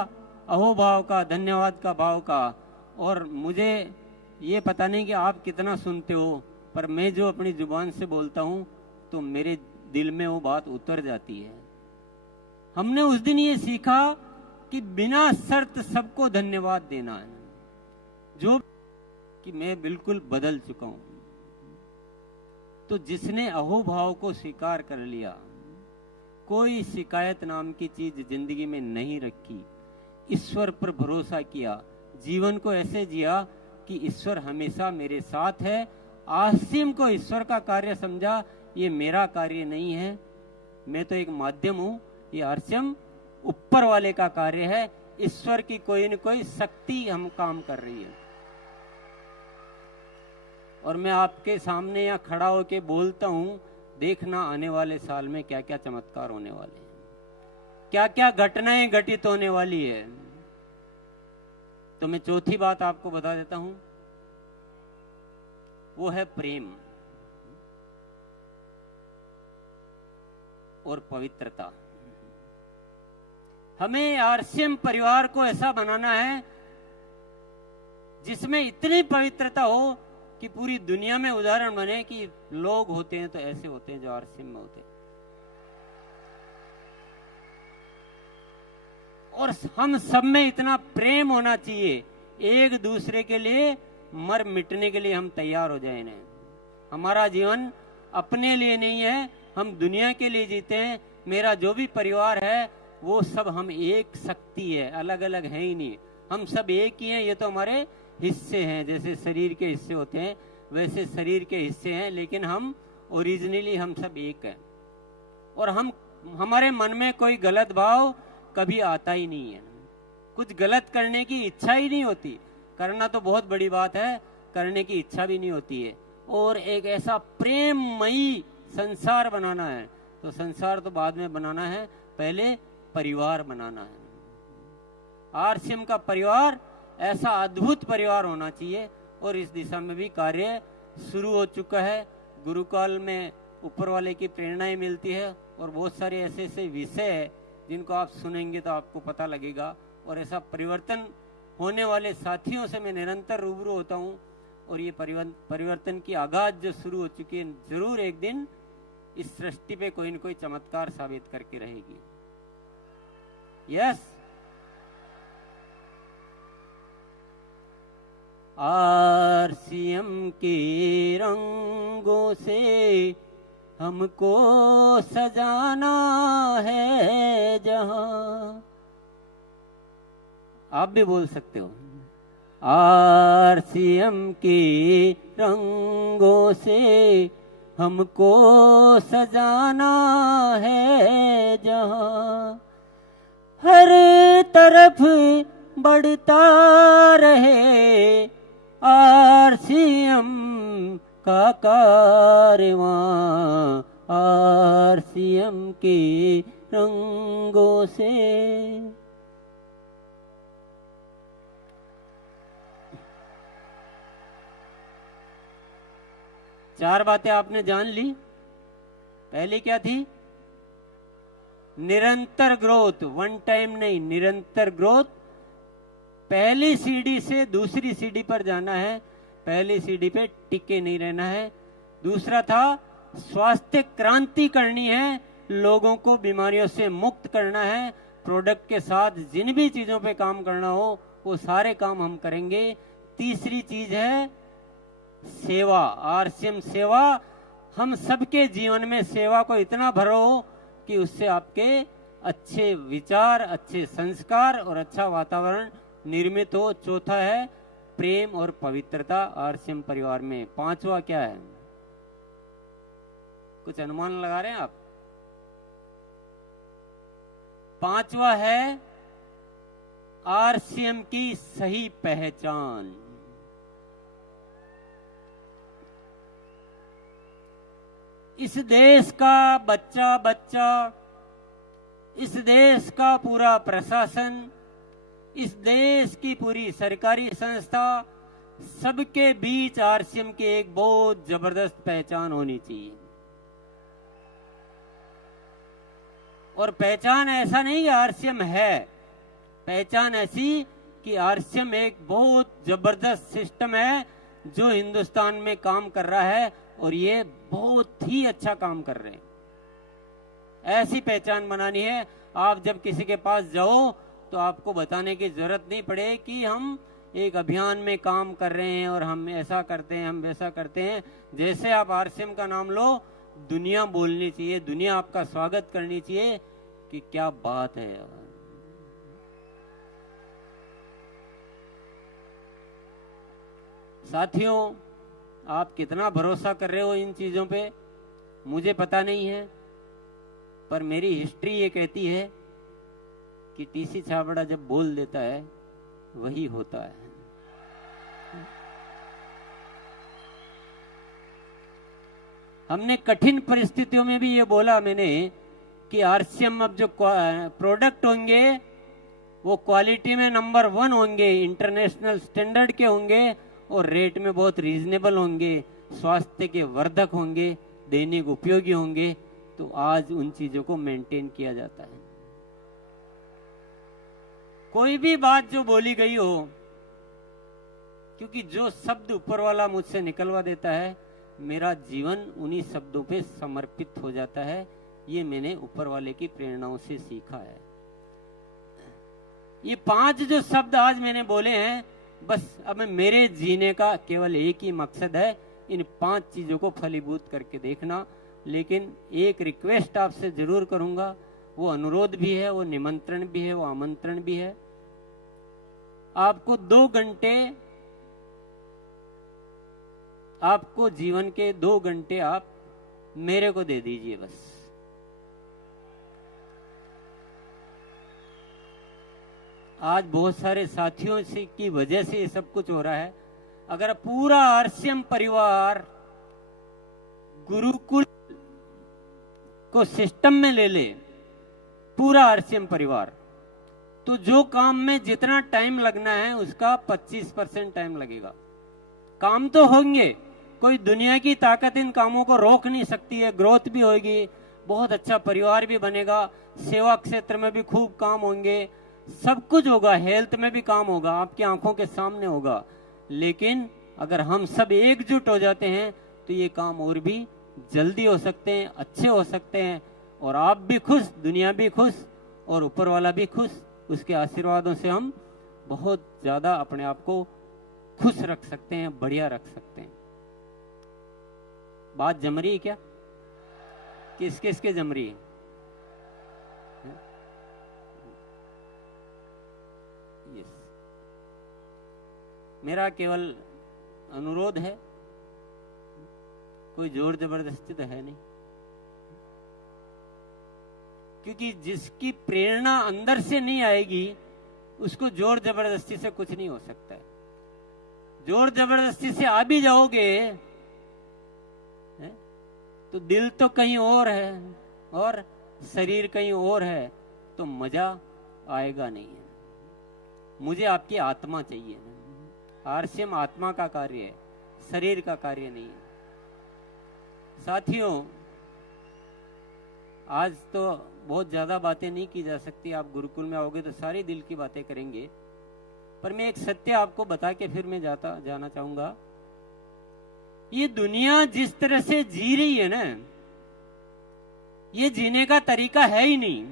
अहोभाव का, धन्यवाद का भाव का। और मुझे ये पता नहीं कि आप कितना सुनते हो, पर मैं जो अपनी जुबान से बोलता हूं तो मेरे दिल में वो बात उतर जाती है। हमने उस दिन ये सीखा कि बिना शर्त सबको धन्यवाद देना है, जो कि मैं बिल्कुल बदल चुका हूं। तो जिसने अहोभाव को स्वीकार कर लिया, कोई शिकायत नाम की चीज जिंदगी में नहीं रखी, ईश्वर पर भरोसा किया, जीवन को ऐसे जिया कि ईश्वर हमेशा मेरे साथ है। आसिम को ईश्वर का कार्य समझा, ये मेरा कार्य नहीं है, मैं तो एक माध्यम हूं, ये आरसीएम ऊपर वाले का कार्य है, ईश्वर की कोई न कोई शक्ति हम काम कर रही है। और मैं आपके सामने यहाँ खड़ा होके बोलता हूँ, देखना आने वाले साल में क्या क्या चमत्कार होने वाले हैं, क्या क्या घटनाएं घटित होने वाली है। तो मैं चौथी बात आपको बता देता हूं, वो है प्रेम और पवित्रता। हमें आरसीएम परिवार को ऐसा बनाना है जिसमें इतनी पवित्रता हो कि पूरी दुनिया में उदाहरण बने कि लोग होते हैं तो ऐसे होते हैं जो आरसीएम में होते हैं। और हम सब में इतना प्रेम होना चाहिए, एक दूसरे के लिए मर मिटने के लिए हम तैयार हो जाए। नहीं, हमारा जीवन अपने लिए नहीं है, हम दुनिया के लिए जीते हैं। मेरा जो भी परिवार है वो सब हम एक शक्ति है, अलग अलग है ही नहीं, हम सब एक ही हैं। ये तो हमारे हिस्से हैं, जैसे शरीर के हिस्से होते हैं वैसे शरीर के हिस्से हैं, लेकिन हम ओरिजिनली हम सब एक हैं। और हमारे मन में कोई गलत भाव कभी आता ही नहीं है, कुछ गलत करने की इच्छा ही नहीं होती। करना तो बहुत बड़ी बात है, करने की इच्छा भी नहीं होती है। और एक ऐसा प्रेममयी संसार बनाना है, तो संसार तो बाद में बनाना है, पहले परिवार बनाना है। आरसीएम का परिवार ऐसा अद्भुत परिवार होना चाहिए, और इस दिशा में भी कार्य शुरू हो चुका है। गुरुकाल में ऊपर वाले की प्रेरणाएं मिलती है, और बहुत सारे ऐसे ऐसे विषय है जिनको आप सुनेंगे तो आपको पता लगेगा। और ऐसा परिवर्तन होने वाले साथियों से मैं निरंतर रूबरू होता हूँ, और ये परिवर्तन की आगाज जो शुरू हो चुकी है, जरूर एक दिन इस सृष्टि पे कोई न कोई चमत्कार साबित करके रहेगी। यस, आरसीएम के रंगों से हमको सजाना है जहां। आप भी बोल सकते हो, आरसीएम के रंगों से हमको सजाना है जहां, हर तरफ बढ़ता रहे आरसीएम का कारवां, आरसीएम के रंगों से। चार बातें आपने जान ली। पहली क्या थी? निरंतर ग्रोथ, वन टाइम नहीं, निरंतर ग्रोथ। पहली सीढ़ी से दूसरी सीढ़ी पर जाना है, पहली सीढ़ी पे टिके नहीं रहना है। दूसरा था स्वास्थ्य क्रांति करनी है, लोगों को बीमारियों से मुक्त करना है। प्रोडक्ट के साथ जिन भी चीजों पे काम करना हो वो सारे काम हम करेंगे। तीसरी चीज है सेवा, आरसीएम सेवा। हम सबके जीवन में सेवा को इतना भरो कि उससे आपके अच्छे विचार, अच्छे संस्कार और अच्छा वातावरण निर्मित हो। चौथा है प्रेम और पवित्रता आरसीएम परिवार में। पांचवा क्या है? कुछ अनुमान लगा रहे हैं आप? पांचवा है आरसीएम की सही पहचान। इस देश का बच्चा, इस देश का पूरा प्रशासन, इस देश की पूरी सरकारी संस्था, सबके बीच आरसीएम की एक बहुत जबरदस्त पहचान होनी चाहिए। और पहचान ऐसा नहीं कि आरसीएम है, पहचान ऐसी कि आरसीएम एक बहुत जबरदस्त सिस्टम है जो हिंदुस्तान में काम कर रहा है, और ये बहुत ही अच्छा काम कर रहे हैं। ऐसी पहचान बनानी है। आप जब किसी के पास जाओ तो आपको बताने की जरूरत नहीं पड़े कि हम एक अभियान में काम कर रहे हैं और हम ऐसा करते हैं, हम वैसा करते हैं। जैसे आप आरसीएम का नाम लो, दुनिया बोलनी चाहिए, दुनिया आपका स्वागत करनी चाहिए कि क्या बात है यार। साथियों, आप कितना भरोसा कर रहे हो इन चीजों पे मुझे पता नहीं है, पर मेरी हिस्ट्री ये कहती है कि टीसी छाबड़ा जब बोल देता है वही होता है। हमने कठिन परिस्थितियों में भी ये बोला मैंने कि आरसीएम अब जो प्रोडक्ट होंगे वो क्वालिटी में नंबर 1 होंगे, इंटरनेशनल स्टैंडर्ड के होंगे और रेट में बहुत रीजनेबल होंगे, स्वास्थ्य के वर्धक होंगे, दैनिक उपयोगी होंगे। तो आज उन चीजों को मेंटेन किया जाता है। कोई भी बात जो बोली गई हो, क्योंकि जो शब्द ऊपर वाला मुझसे निकलवा देता है, मेरा जीवन उन्हीं शब्दों पे समर्पित हो जाता है। ये मैंने ऊपर वाले की प्रेरणाओं से सीखा है। ये 5 जो शब्द आज मैंने बोले हैं, बस अब मेरे जीने का केवल एक ही मकसद है, इन 5 चीजों को फलीभूत करके देखना। लेकिन एक रिक्वेस्ट आपसे जरूर करूंगा, वो अनुरोध भी है, वो निमंत्रण भी है, वो आमंत्रण भी है। आपको 2 घंटे, आपको जीवन के 2 घंटे आप मेरे को दे दीजिए बस। आज बहुत सारे साथियों से की वजह से ये सब कुछ हो रहा है। अगर पूरा आरसीएम परिवार गुरुकुल को सिस्टम में ले ले, पूरा आरसीएम परिवार, तो जो काम में जितना टाइम लगना है उसका 25% टाइम लगेगा। काम तो होंगे, कोई दुनिया की ताकत इन कामों को रोक नहीं सकती है। ग्रोथ भी होगी, बहुत अच्छा परिवार भी बनेगा, सेवा क्षेत्र में भी खूब काम होंगे, सब कुछ होगा, हेल्थ में भी काम होगा, आपकी आंखों के सामने होगा। लेकिन अगर हम सब एकजुट हो जाते हैं तो ये काम और भी जल्दी हो सकते हैं, अच्छे हो सकते हैं, और आप भी खुश, दुनिया भी खुश और ऊपर वाला भी खुश। उसके आशीर्वादों से हम बहुत ज्यादा अपने आप को खुश रख सकते हैं, बढ़िया रख सकते हैं। बात जम रही है क्या? किस किस के जम रही है? यस, मेरा केवल अनुरोध है, कोई जोर जबरदस्ती तो है नहीं, क्योंकि जिसकी प्रेरणा अंदर से नहीं आएगी उसको जोर जबरदस्ती से कुछ नहीं हो सकता है। जोर जबरदस्ती से आ भी जाओगे तो दिल तो कहीं और है और शरीर कहीं और है, तो मजा आएगा नहीं है। मुझे आपकी आत्मा चाहिए। आरसीएम आत्मा का कार्य है, शरीर का कार्य नहीं है। साथियों, आज तो बहुत ज्यादा बातें नहीं की जा सकती, आप गुरुकुल में आओगे तो सारी दिल की बातें करेंगे, पर मैं एक सत्य आपको बता के फिर मैं जाना चाहूंगा। ये दुनिया जिस तरह से जी रही है ना, ये जीने का तरीका है ही नहीं,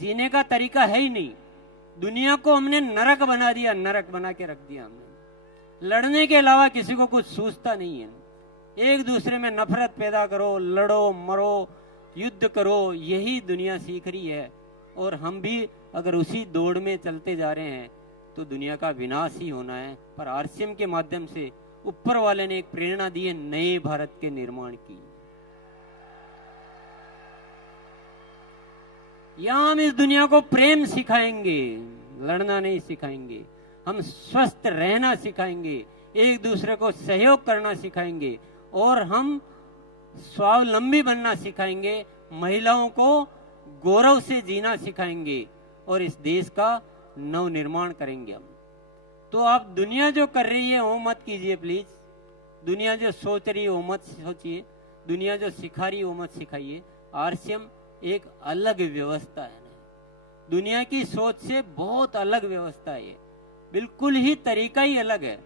जीने का तरीका है ही नहीं। दुनिया को हमने नरक बना दिया, नरक बना के रख दिया हमने। लड़ने के अलावा किसी को कुछ सूझता नहीं है। एक दूसरे में नफरत पैदा करो, लड़ो, मरो, युद्ध करो, यही दुनिया सीख रही है। और हम भी अगर उसी दौड़ में चलते जा रहे हैं तो दुनिया का विनाश ही होना है। पर आरसीएम के माध्यम से ऊपर वाले ने एक प्रेरणा दी है नए भारत के निर्माण की। यहां हम इस दुनिया को प्रेम सिखाएंगे, लड़ना नहीं सिखाएंगे। हम स्वस्थ रहना सिखाएंगे, एक दूसरे को सहयोग करना सिखाएंगे, और हम स्वावलंबी बनना सिखाएंगे, महिलाओं को गौरव से जीना सिखाएंगे, और इस देश का नव निर्माण करेंगे हम। तो आप दुनिया जो कर रही है वो मत कीजिए प्लीज। दुनिया जो सोच रही है वो मत सोचिए, दुनिया जो सिखा रही है वो मत सिखाइए। आरसीएम एक अलग व्यवस्था है, दुनिया की सोच से बहुत अलग व्यवस्था है, बिल्कुल ही तरीका ही अलग है।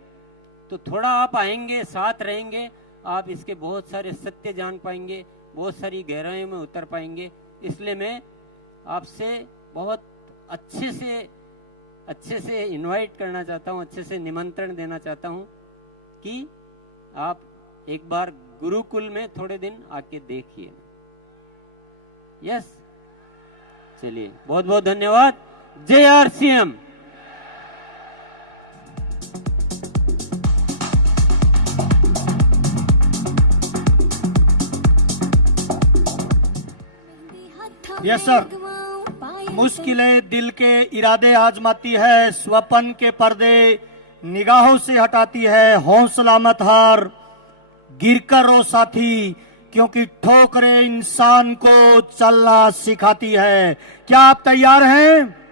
तो थोड़ा आप आएंगे, साथ रहेंगे, आप इसके बहुत सारे सत्य जान पाएंगे, बहुत सारी गहराइयों में उतर पाएंगे। इसलिए मैं आपसे बहुत अच्छे से इनवाइट करना चाहता हूं, अच्छे से निमंत्रण देना चाहता हूं कि आप एक बार गुरुकुल में थोड़े दिन आके देखिए। यस, चलिए, बहुत बहुत धन्यवाद। जय आरसीएम। Yes sir. मुश्किलें दिल के इरादे आजमाती है, स्वप्न के पर्दे निगाहों से हटाती है। हौसला मत हार, गिर कर रो साथी, क्योंकि ठोकरें इंसान को चलना सिखाती है। क्या आप तैयार हैं?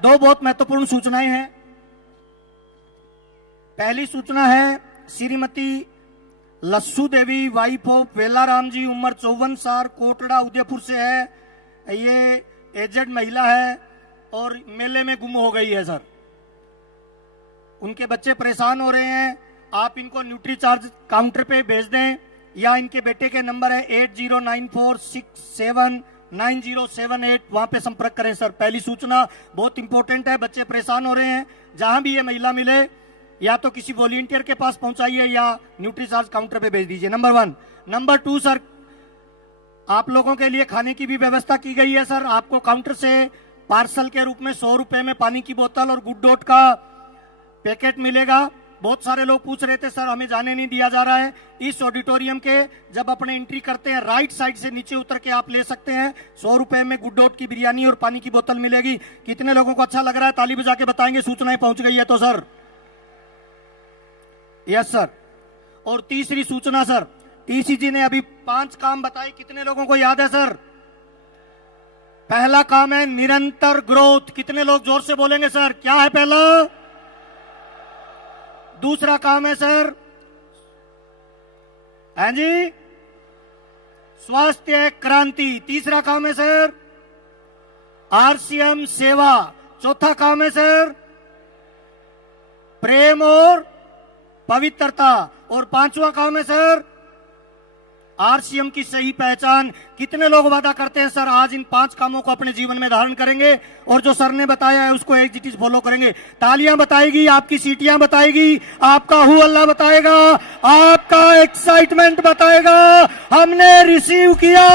दो बहुत महत्वपूर्ण सूचनाएं हैं। पहली सूचना है, श्रीमती लस्सू देवी, वाइफ ऑफ वेलाराम जी, उम्र 54 साल, कोटड़ा उदयपुर से है। ये एजेड महिला है और मेले में गुम हो गई है सर। उनके बच्चे परेशान हो रहे हैं। आप इनको न्यूट्री चार्ज काउंटर पे भेज दें, या इनके बेटे के नंबर है 8094679078, वहां पे संपर्क करें सर। पहली सूचना बहुत इंपॉर्टेंट है, बच्चे परेशान हो रहे हैं। जहां भी ये महिला मिले, या तो किसी वॉलंटियर के पास पहुंचाइए या न्यूट्री चार्ज काउंटर पे भेज दीजिए। नंबर 1। नंबर 2 सर, आप लोगों के लिए खाने की भी व्यवस्था की गई है सर। आपको काउंटर से पार्सल के रूप में 100 रुपए में पानी की बोतल और गुड डॉट का पैकेट मिलेगा। बहुत सारे लोग पूछ रहे थे सर हमें जाने नहीं दिया जा रहा है। इस ऑडिटोरियम के जब अपने एंट्री करते हैं, राइट साइड से नीचे उतर के आप ले सकते हैं। 100 रुपए में गुड डॉट की बिरयानी और पानी की बोतल मिलेगी। कितने लोगों को अच्छा लग रहा है? ताली बजा के बताएंगे सूचनाएं पहुंच गई है तो सर। Yes sir. और तीसरी सूचना सर, टीसी जी ने अभी 5 काम बताए, कितने लोगों को याद है सर? पहला काम है निरंतर ग्रोथ। कितने लोग जोर से बोलेंगे सर? क्या है पहला? दूसरा काम है सर, हैं जी, स्वास्थ्य क्रांति। तीसरा काम है सर, आरसीएम सेवा। चौथा काम है सर, प्रेम और पवित्रता। और 5वां काम है सर, आरसीएम की सही पहचान। कितने लोग वादा करते हैं सर आज इन 5 कामों को अपने जीवन में धारण करेंगे और जो सर ने बताया है उसको एग्जिटिव फॉलो करेंगे? तालियां बताएगी, आपकी सीटियां बताएगी, आपका हु अल्लाह बताएगा, आपका एक्साइटमेंट बताएगा। हमने रिसीव किया।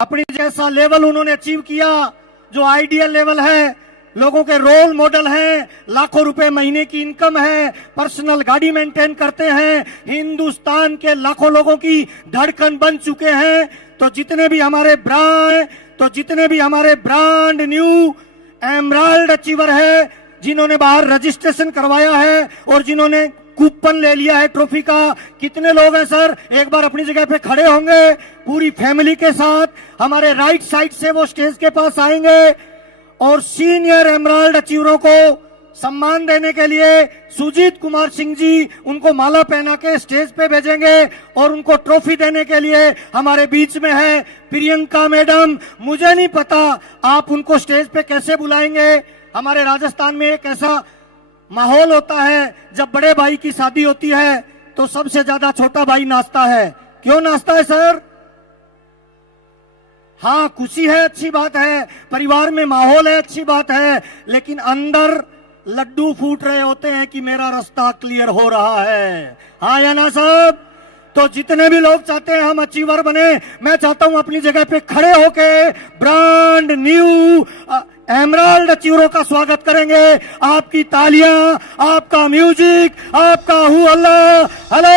अपनी जैसा लेवल उन्होंने अचीव किया जो आइडियल लेवल है, लोगों के रोल मॉडल हैं, लाखों रुपए महीने की इनकम है, पर्सनल गाड़ी मेंटेन करते हैं, हिंदुस्तान के लाखों लोगों की धड़कन बन चुके हैं। तो जितने भी हमारे ब्रांड न्यू एमराल्ड अचीवर है, जिन्होंने बाहर रजिस्ट्रेशन करवाया है और जिन्होंने कूपन ले लिया है ट्रॉफी का, कितने लोग हैं सर? एक बार अपनी जगह पे खड़े होंगे पूरी फैमिली के साथ। हमारे राइट साइड से वो स्टेज के पास आएंगे और सीनियर एमराल्ड अचीवरों को सम्मान देने के लिए सुजीत कुमार सिंह जी उनको माला पहना के स्टेज पे भेजेंगे और उनको ट्रॉफी देने के लिए हमारे बीच में है प्रियंका मैडम। मुझे नहीं पता आप उनको स्टेज पे कैसे बुलाएंगे। हमारे राजस्थान में एक ऐसा माहौल होता है, जब बड़े भाई की शादी होती है तो सबसे ज्यादा छोटा भाई नाचता है। क्यों नाचता है सर? हाँ, खुशी है, अच्छी बात है, परिवार में माहौल है, अच्छी बात है, लेकिन अंदर लड्डू फूट रहे होते हैं कि मेरा रास्ता क्लियर हो रहा है। हाँ या ना साहब? तो जितने भी लोग चाहते हैं हम अचीवर बने, मैं चाहता हूं अपनी जगह पे खड़े होके ब्रांड न्यू एमराल्ड अचीवरों का स्वागत करेंगे। आपकी तालियां, आपका म्यूजिक, आपका who Allah. Hello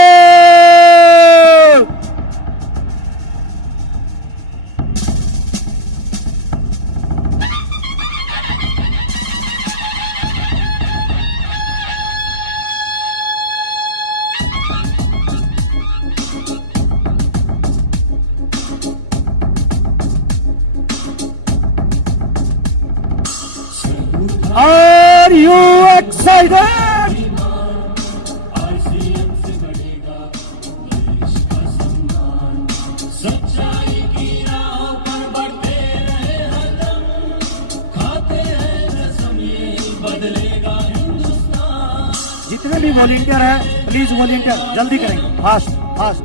Are you excited? जितने भी वॉलंटियर हैं प्लीज वॉलंटियर जल्दी करेंगे, फास्ट फास्ट।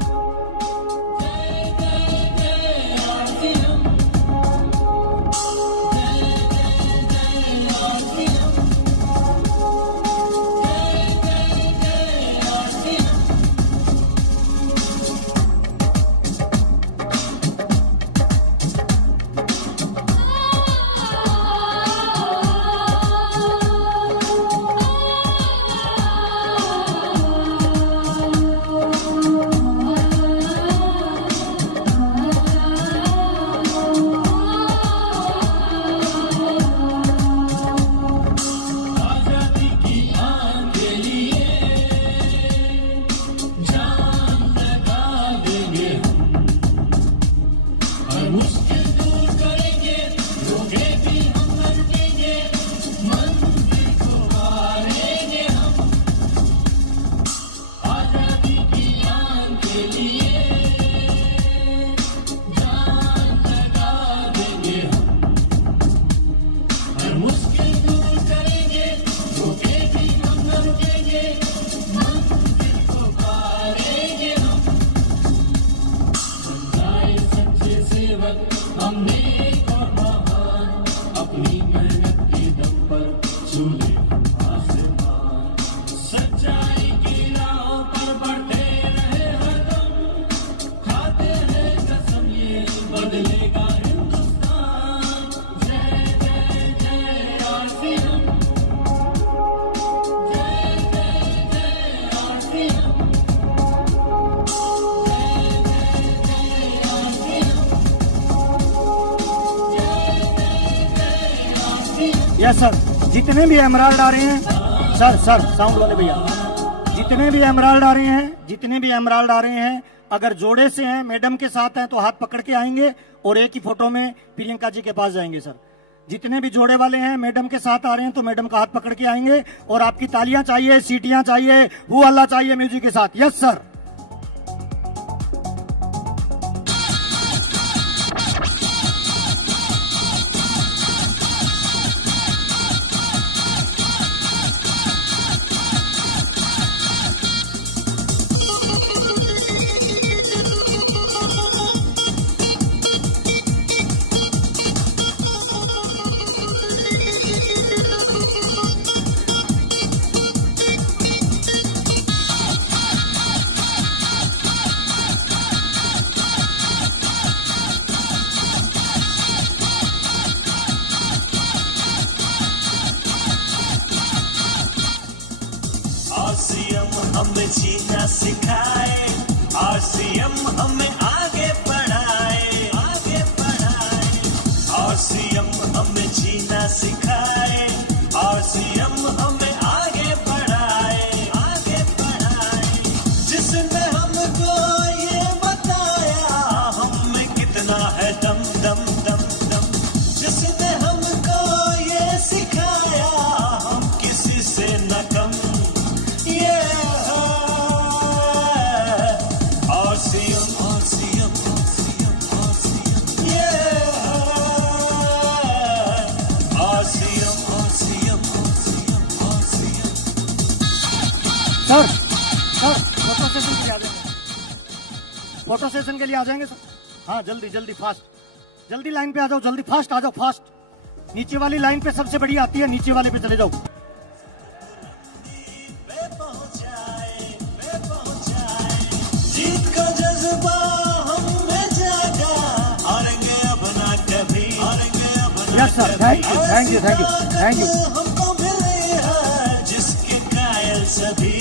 मुश्किल दूर करेंगे, रोगे भी हम मर देंगे, मंदिर को पालेंगे हम, आजादी की आन के लिए जान लगा देंगे हम, हर मुश्किल दूर करेंगे, रोगे भी हम मर देंगे, मंदिर को पालेंगे हम, बन सच्चे सेवक हम नेक और महान, अपनी मेहनत की दम पर छूले आसमान, सच्चाई की राहों पर बढ़ते रहे हरदम, खाते हैं कसम ये बदलेगा हिंदुस्तान, जय जय जय आरसी हम, जय जय जय आरसी हम, यस सर, जितने भी एमराल्ड आ रहे हैं सर, साउंड वाले भैया, जितने भी एमराल्ड आ रहे हैं, जितने भी एमराल्ड आ रहे हैं, अगर जोड़े से हैं, मैडम के साथ हैं तो हाथ पकड़ के आएंगे और एक ही फोटो में प्रियंका जी के पास जाएंगे सर। जितने भी जोड़े वाले हैं मैडम के साथ आ रहे हैं तो मैडम का हाथ पकड़ के आएंगे और आपकी तालियां चाहिए, सीटियां चाहिए, हु अल्लाह चाहिए म्यूजिक के साथ। Yes sir. आरसीएम हमें जीना सिखाए, आरसीएम हमें आगे बढ़ाए, आगे बढ़ाए, आरसीएम हमें जीना सिखाए, आरसीएम हमें आगे बढ़ाए, आगे बढ़ाए, जिसने हमको ये बताया हमें कितना है दम दम दम दम, जिसने हमको ये सिखाया हम किसी से न कम, सर फोटो सेशन के लिए आ जाएंगे, फोटो सेशन के लिए आ जाएंगे सर। हाँ जल्दी जल्दी फास्ट, जल्दी लाइन पे आ जाओ, जल्दी फास्ट आ जाओ, फास्ट। नीचे वाली लाइन पे सबसे बड़ी आती है, नीचे वाले पे चले जाओ। जीत का जज्बा हमें जागा, हारेंगे अब ना कभी, हारेंगे अब ना yes sir, thank you thank you thank you thank you. हमको मिले हैं जिसके कायल सभी,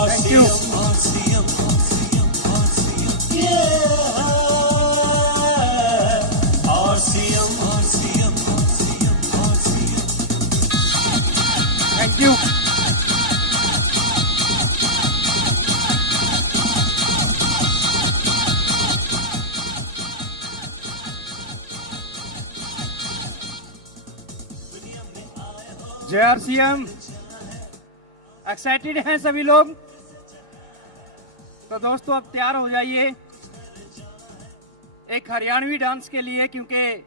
थैंक यू। Thank you. जय आरसीएम। एक्साइटेड हैं सभी लोग? तो दोस्तों अब तैयार हो जाइए एक हरियाणवी डांस के लिए, क्योंकि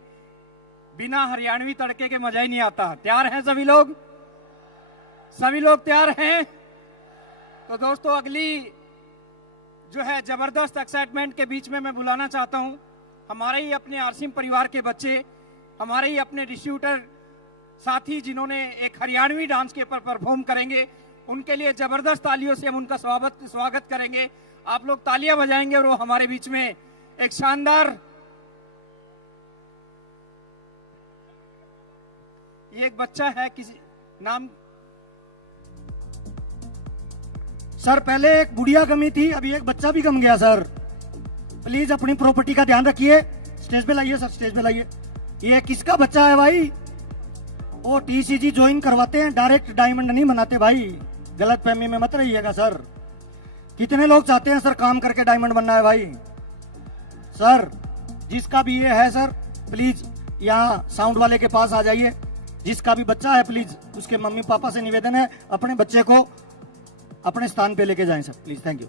बिना हरियाणवी तड़के के मजा ही नहीं आता। तैयार हैं सभी लोग? सभी लोग तैयार हैं? तो दोस्तों अगली जो है जबरदस्त एक्साइटमेंट के बीच में मैं बुलाना चाहता हूं हमारे ही अपने आरसीएम परिवार के बच्चे, हमारे ही अपने डिस्ट्रीब्यूटर साथी जिन्होंने एक हरियाणवी डांस के ऊपर परफॉर्म करेंगे। उनके लिए जबरदस्त तालियों से हम उनका स्वागत करेंगे। आप लोग तालियां बजाएंगे और वो हमारे बीच में एक शानदार, ये एक बच्चा है, किसी नाम सर पहले एक बुढ़िया कमी थी, अभी एक बच्चा भी कम गया सर। प्लीज अपनी प्रॉपर्टी का ध्यान रखिए। स्टेज पे लाइए सर, स्टेज पे लाइए। ये किसका बच्चा है भाई? वो टीसीजी ज्वाइन करवाते हैं, डायरेक्ट डायमंड नहीं बनाते भाई, गलत फहमी में मत रहिएगा सर। कितने लोग चाहते हैं सर काम करके डायमंड बनना है भाई? सर जिसका भी ये है सर प्लीज यहाँ साउंड वाले के पास आ जाइए। जिसका भी बच्चा है प्लीज उसके मम्मी पापा से निवेदन है अपने बच्चे को अपने स्थान पे लेके जाएं sir please. Thank you.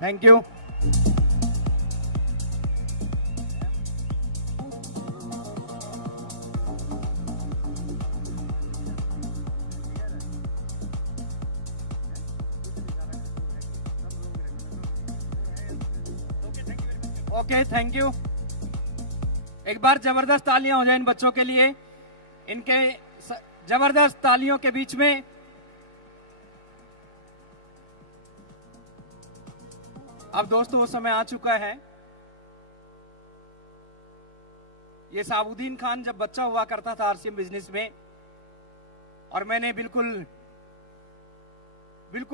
Thank you. Okay thank you. एक बार जबरदस्त तालियां हो जाए इन बच्चों के लिए। इनके जबरदस्त तालियों के बीच में अब दोस्तों वो समय आ चुका है। ये साबुद्दीन खान जब बच्चा हुआ करता था आरसीएम बिजनेस में, और मैंने बिल्कुल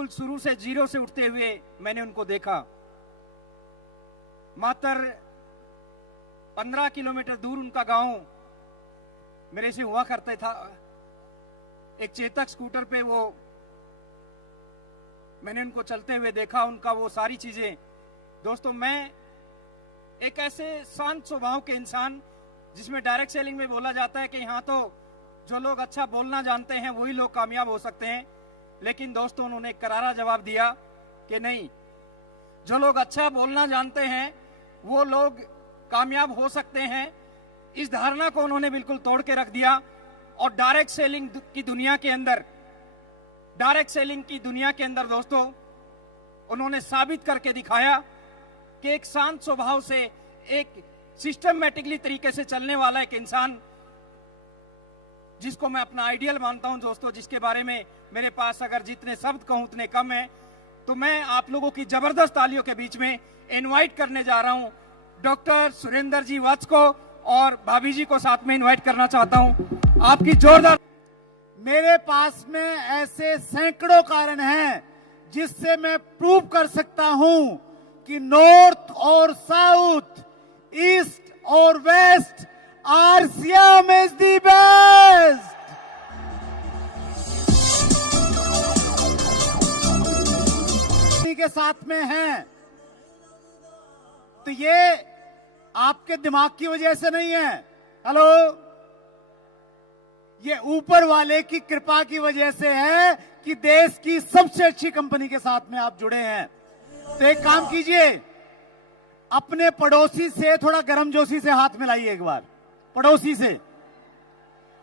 शुरू से जीरो से उठते हुए मैंने उनको देखा। मात्र 15 किलोमीटर दूर उनका गांव मेरे से हुआ करता था। एक चेतक स्कूटर पे वो मैंने उनको चलते हुए देखा, उनका वो सारी चीजें। दोस्तों मैं एक ऐसे शांत स्वभाव के इंसान, जिसमें डायरेक्ट सेलिंग में बोला जाता है कि यहाँ तो जो लोग अच्छा बोलना जानते हैं वही लोग कामयाब हो सकते हैं, लेकिन दोस्तों उन्होंने एक करारा जवाब दिया कि नहीं, जो लोग अच्छा बोलना जानते हैं वो लोग कामयाब हो सकते हैं। इस धारणा को उन्होंने बिल्कुल तोड़ के रख दिया और डायरेक्ट सेलिंग की दुनिया के अंदर दोस्तों उन्होंने साबित करके दिखाया कि एक शांत स्वभाव से, एक सिस्टमैटिकली तरीके से चलने वाला एक इंसान, जिसको मैं अपना आइडियल मानता हूं दोस्तों, जिसके बारे में मेरे पास अगर जितने शब्द कहूं उतने कम हैं, तो मैं आप लोगों की जबरदस्त तालियों के बीच में इनवाइट करने जा रहा हूं डॉक्टर सुरेंद्र जी वत्स को, और भाभी जी को साथ में इनवाइट करना चाहता हूं। आपकी जोरदार। मेरे पास में ऐसे सैकड़ों कारण हैं जिससे मैं प्रूव कर सकता हूं कि नॉर्थ और साउथ, ईस्ट और west, RCM is the best. के साथ में हैं तो ये आपके दिमाग की वजह से नहीं है, हेलो, ये ऊपर वाले की कृपा की वजह से है कि देश की सबसे अच्छी कंपनी के साथ में आप जुड़े हैं। तो एक काम कीजिए, अपने पड़ोसी से थोड़ा गर्मजोशी से हाथ मिलाइए एक बार, पड़ोसी से,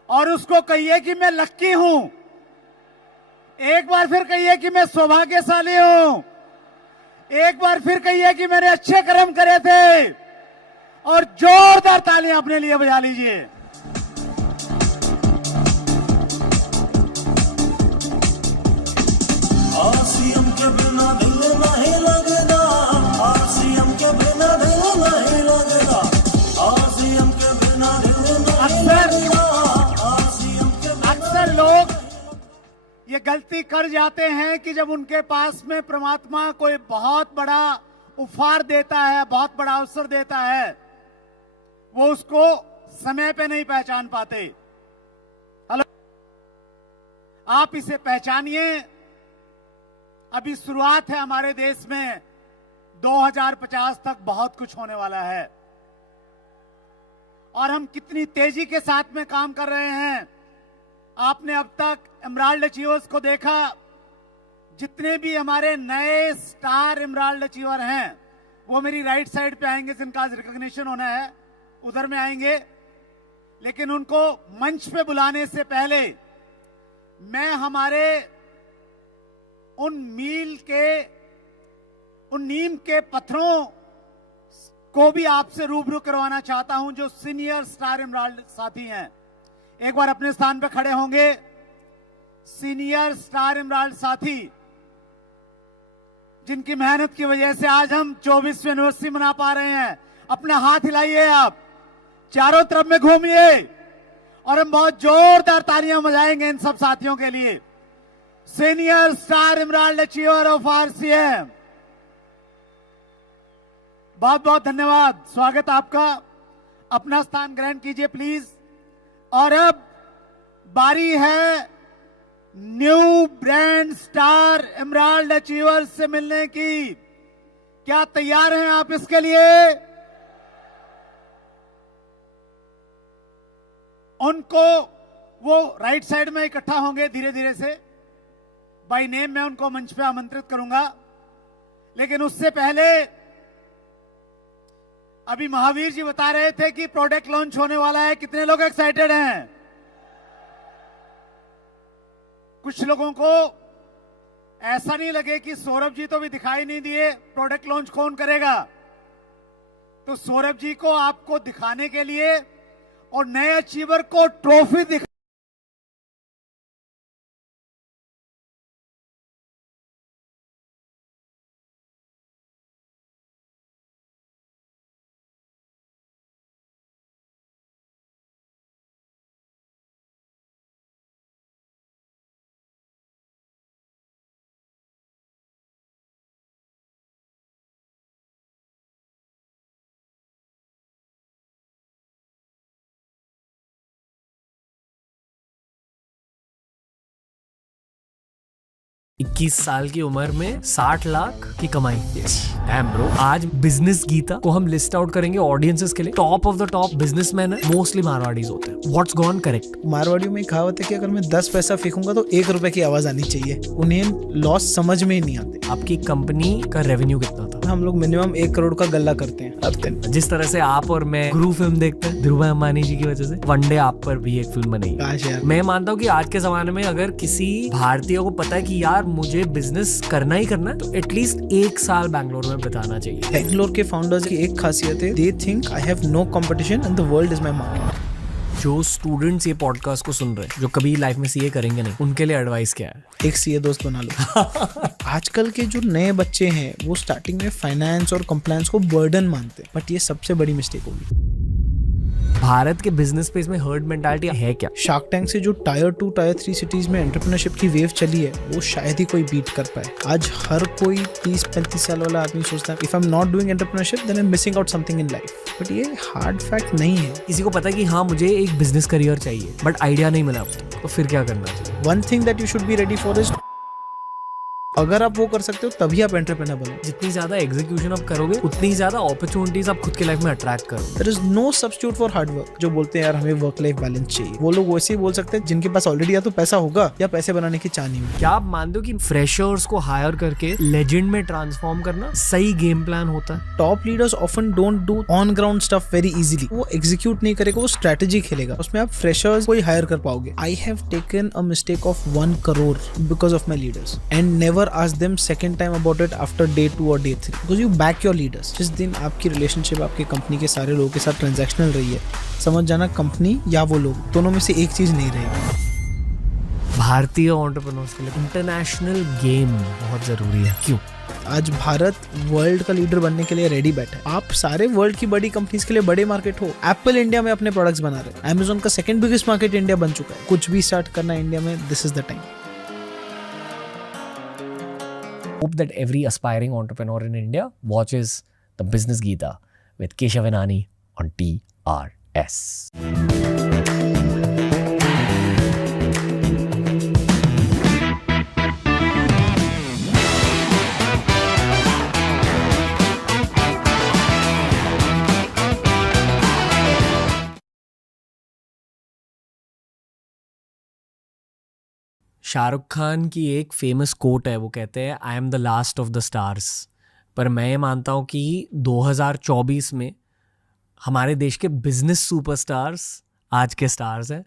और उसको कहिए कि मैं लक्की हूं। एक बार फिर कहिए कि मैं सौभाग्यशाली हूं। एक बार फिर कहिए कि मैंने अच्छे कर्म करे थे, और जोरदार तालियां अपने लिए बजा लीजिए। आरसीएम के बिना दिल नहीं लगेगा, आरसीएम के बिना दिल नहीं लगेगा, आरसीएम के बिना दिल नहीं लगेगा, आरसीएम के बिना। अक्सर लोग ये गलती कर जाते हैं कि जब उनके पास में परमात्मा कोई बहुत बड़ा उपहार देता है, बहुत बड़ा अवसर देता है, वो उसको समय पे नहीं पहचान पाते। हेलो, आप इसे पहचानिए। अभी शुरुआत है हमारे देश में, 2050 तक बहुत कुछ होने वाला है, और हम कितनी तेजी के साथ में काम कर रहे हैं। आपने अब तक एमराल्ड अचीवर्स को देखा, जितने भी हमारे नए स्टार एमराल्ड अचीवर हैं वो मेरी राइट साइड पे आएंगे, जिनका आज रिकॉग्निशन होना है उधर में आएंगे। लेकिन उनको मंच पे बुलाने से पहले मैं हमारे उन नीम के पत्थरों को भी आपसे रूबरू करवाना चाहता हूं, जो सीनियर स्टार एमराल्ड साथी हैं। एक बार अपने स्थान पे खड़े होंगे। सीनियर स्टार एमराल्ड साथी जिनकी मेहनत की वजह से आज हम 24वीं यूनिवर्सिटी मना पा रहे हैं। अपना हाथ हिलाइए, आप चारों तरफ में घूमिए और हम बहुत जोरदार तालियां बजाएंगे इन सब साथियों के लिए। Senior star emerald achiever of RCM, बहुत बहुत धन्यवाद, स्वागत आपका। अपना स्थान ग्रहण कीजिए प्लीज। और अब बारी है new brand star emerald achiever से मिलने की। क्या तैयार हैं आप इसके लिए? उनको वो राइट साइड में इकट्ठा होंगे धीरे धीरे से, बाय नेम मैं उनको मंच पे आमंत्रित करूंगा। लेकिन उससे पहले अभी महावीर जी बता रहे थे कि प्रोडक्ट लॉन्च होने वाला है। कितने लोग एक्साइटेड हैं? कुछ लोगों को ऐसा नहीं लगे कि सौरभ जी तो भी दिखाई नहीं दिए, प्रोडक्ट लॉन्च कौन करेगा? तो सौरभ जी को आपको दिखाने के लिए और नए अचीवर को ट्रॉफी दिखा इक्कीस साल की उम्र में 60 लाख की कमाई। डैम ब्रो, आज बिजनेस गीता को हम लिस्ट आउट करेंगे ऑडियंसेस के लिए। Top of the top businessman है, मोस्टली मारवाड़ीज होते हैं। What's gone correct? मारवाड़ियों में कहावत है कि अगर मैं 10 पैसा फेंकूंगा तो 1 रुपए की आवाज आनी चाहिए। उन्हें लॉस समझ में ही नहीं आते। आपकी कंपनी का रेवेन्यू कितना था? हम लोग मिनिमम 1 करोड़ का गल्ला करते हैं हर दिन। जिस तरह से आप और मैं गुरु फिल्म देखते हैं धीरूभाई अंबानी जी की वजह से, वन डे आप पर भी एक फिल्म बनेगी। मैं मानता हूँ कि आज के जमाने में अगर किसी भारतीय को पता है कि यार मुझे बिजनेस करना ही करना है, तो एटलीस्ट 1 साल बैंगलोर में बिताना चाहिए। बैंगलोर के फाउंडर्स की एक खासियत है, they think I have no competition and the world is my market. जो स्टूडेंट्स ये पॉडकास्ट को सुन रहे हैं, जो कभी लाइफ में सीए करेंगे नहीं, उनके लिए एडवाइस क्या है? एक सीए दोस्त बना लो। आजकल के जो नए बच्चे हैं वो स्टार्टिंग में फाइनेंस और कंप्लायंस को बर्डन मानते हैं, बट ये सबसे बड़ी मिस्टेक होगी। भारत के बिजनेस स्पेस में हर्ड मेंटालिटी है क्या? शार्क टैंक से जो टायर 2 टायर 3 सिटीज में एंटरप्रेन्योरशिप की वेव चली है, वो शायद ही कोई बीट कर पाए। आज हर कोई 30-35 साल वाला आदमी सोचता है if I am not doing entrepreneurship then I am missing out something in life. But ये हार्ड फैक्ट नहीं है। किसी को पता है कि हाँ मुझे एक बिजनेस करियर चाहिए, बट आइडिया नहीं मिला, तो फिर क्या करना चाहिए? One thing that you should be ready for is, अगर आप वो कर सकते हो तभी आप एंटरप्रेन्योर बनो। जितनी ज्यादा एग्जीक्यूशन आप करोगे उतनी ज्यादा अपॉर्चुनिटीज आप खुद के लाइफ में अट्रैक्ट करोगे। There is no substitute for hard work. जो बोलते हैं यार हमें वर्क लाइफ बैलेंस चाहिए, वो लोग वैसे ही बोल सकते हैं जिनके पास ऑलरेडी या तो पैसा होगा या पैसे बनाने की चाह नहीं होगी। क्या आप मानते हो कि फ्रेशर्स को हायर करके लेजेंड में ट्रांसफॉर्म करना सही गेम प्लान होता है? Top leaders often don't do on ground stuff very easily. वो एग्जीक्यूट नहीं करेगा, वो स्ट्रेटेजी खेलेगा, उसमें आप फ्रेशर्स को ही हायर कर पाओगे। I have taken a mistake of 1 crore because of my leaders and never ask them second time about it after day 2 और day 3 because you back your leaders. जिस दिन आपकी रिलेशनशिप आपकी कंपनी के सारे लोगों के साथ ट्रांजैक्शनल रही है, समझ जाना कंपनी या वो लोग दोनों में से एक चीज नहीं रहेगी। भारतीय एंटरप्रेन्योर्स के लिए इंटरनेशनल गेम बहुत जरूरी है। क्यों? आज भारत वर्ल्ड का लीडर बनने के लिए रेडी बैठा है। आप सारे वर्ल्ड की बड़ी कंपनीज के लिए बड़े मार्केट हो। एप्पल इंडिया में अपने प्रोडक्ट्स बना रहे हैं, अमेज़न का सेकंड बिगेस्ट मार्केट इंडिया बन चुका है। कुछ भी स्टार्ट करना है इंडिया में, this is the time. Hope that every aspiring entrepreneur in India watches the Business Geeta with Keshav and Ani on TRS. Shahrukh Khan की एक फेमस कोट है, वो कहते हैं I am the last of the stars. पर मैं ये मानता हूँ कि 2024 में हमारे देश के बिजनेस सुपरस्टार्स आज के स्टार्स हैं।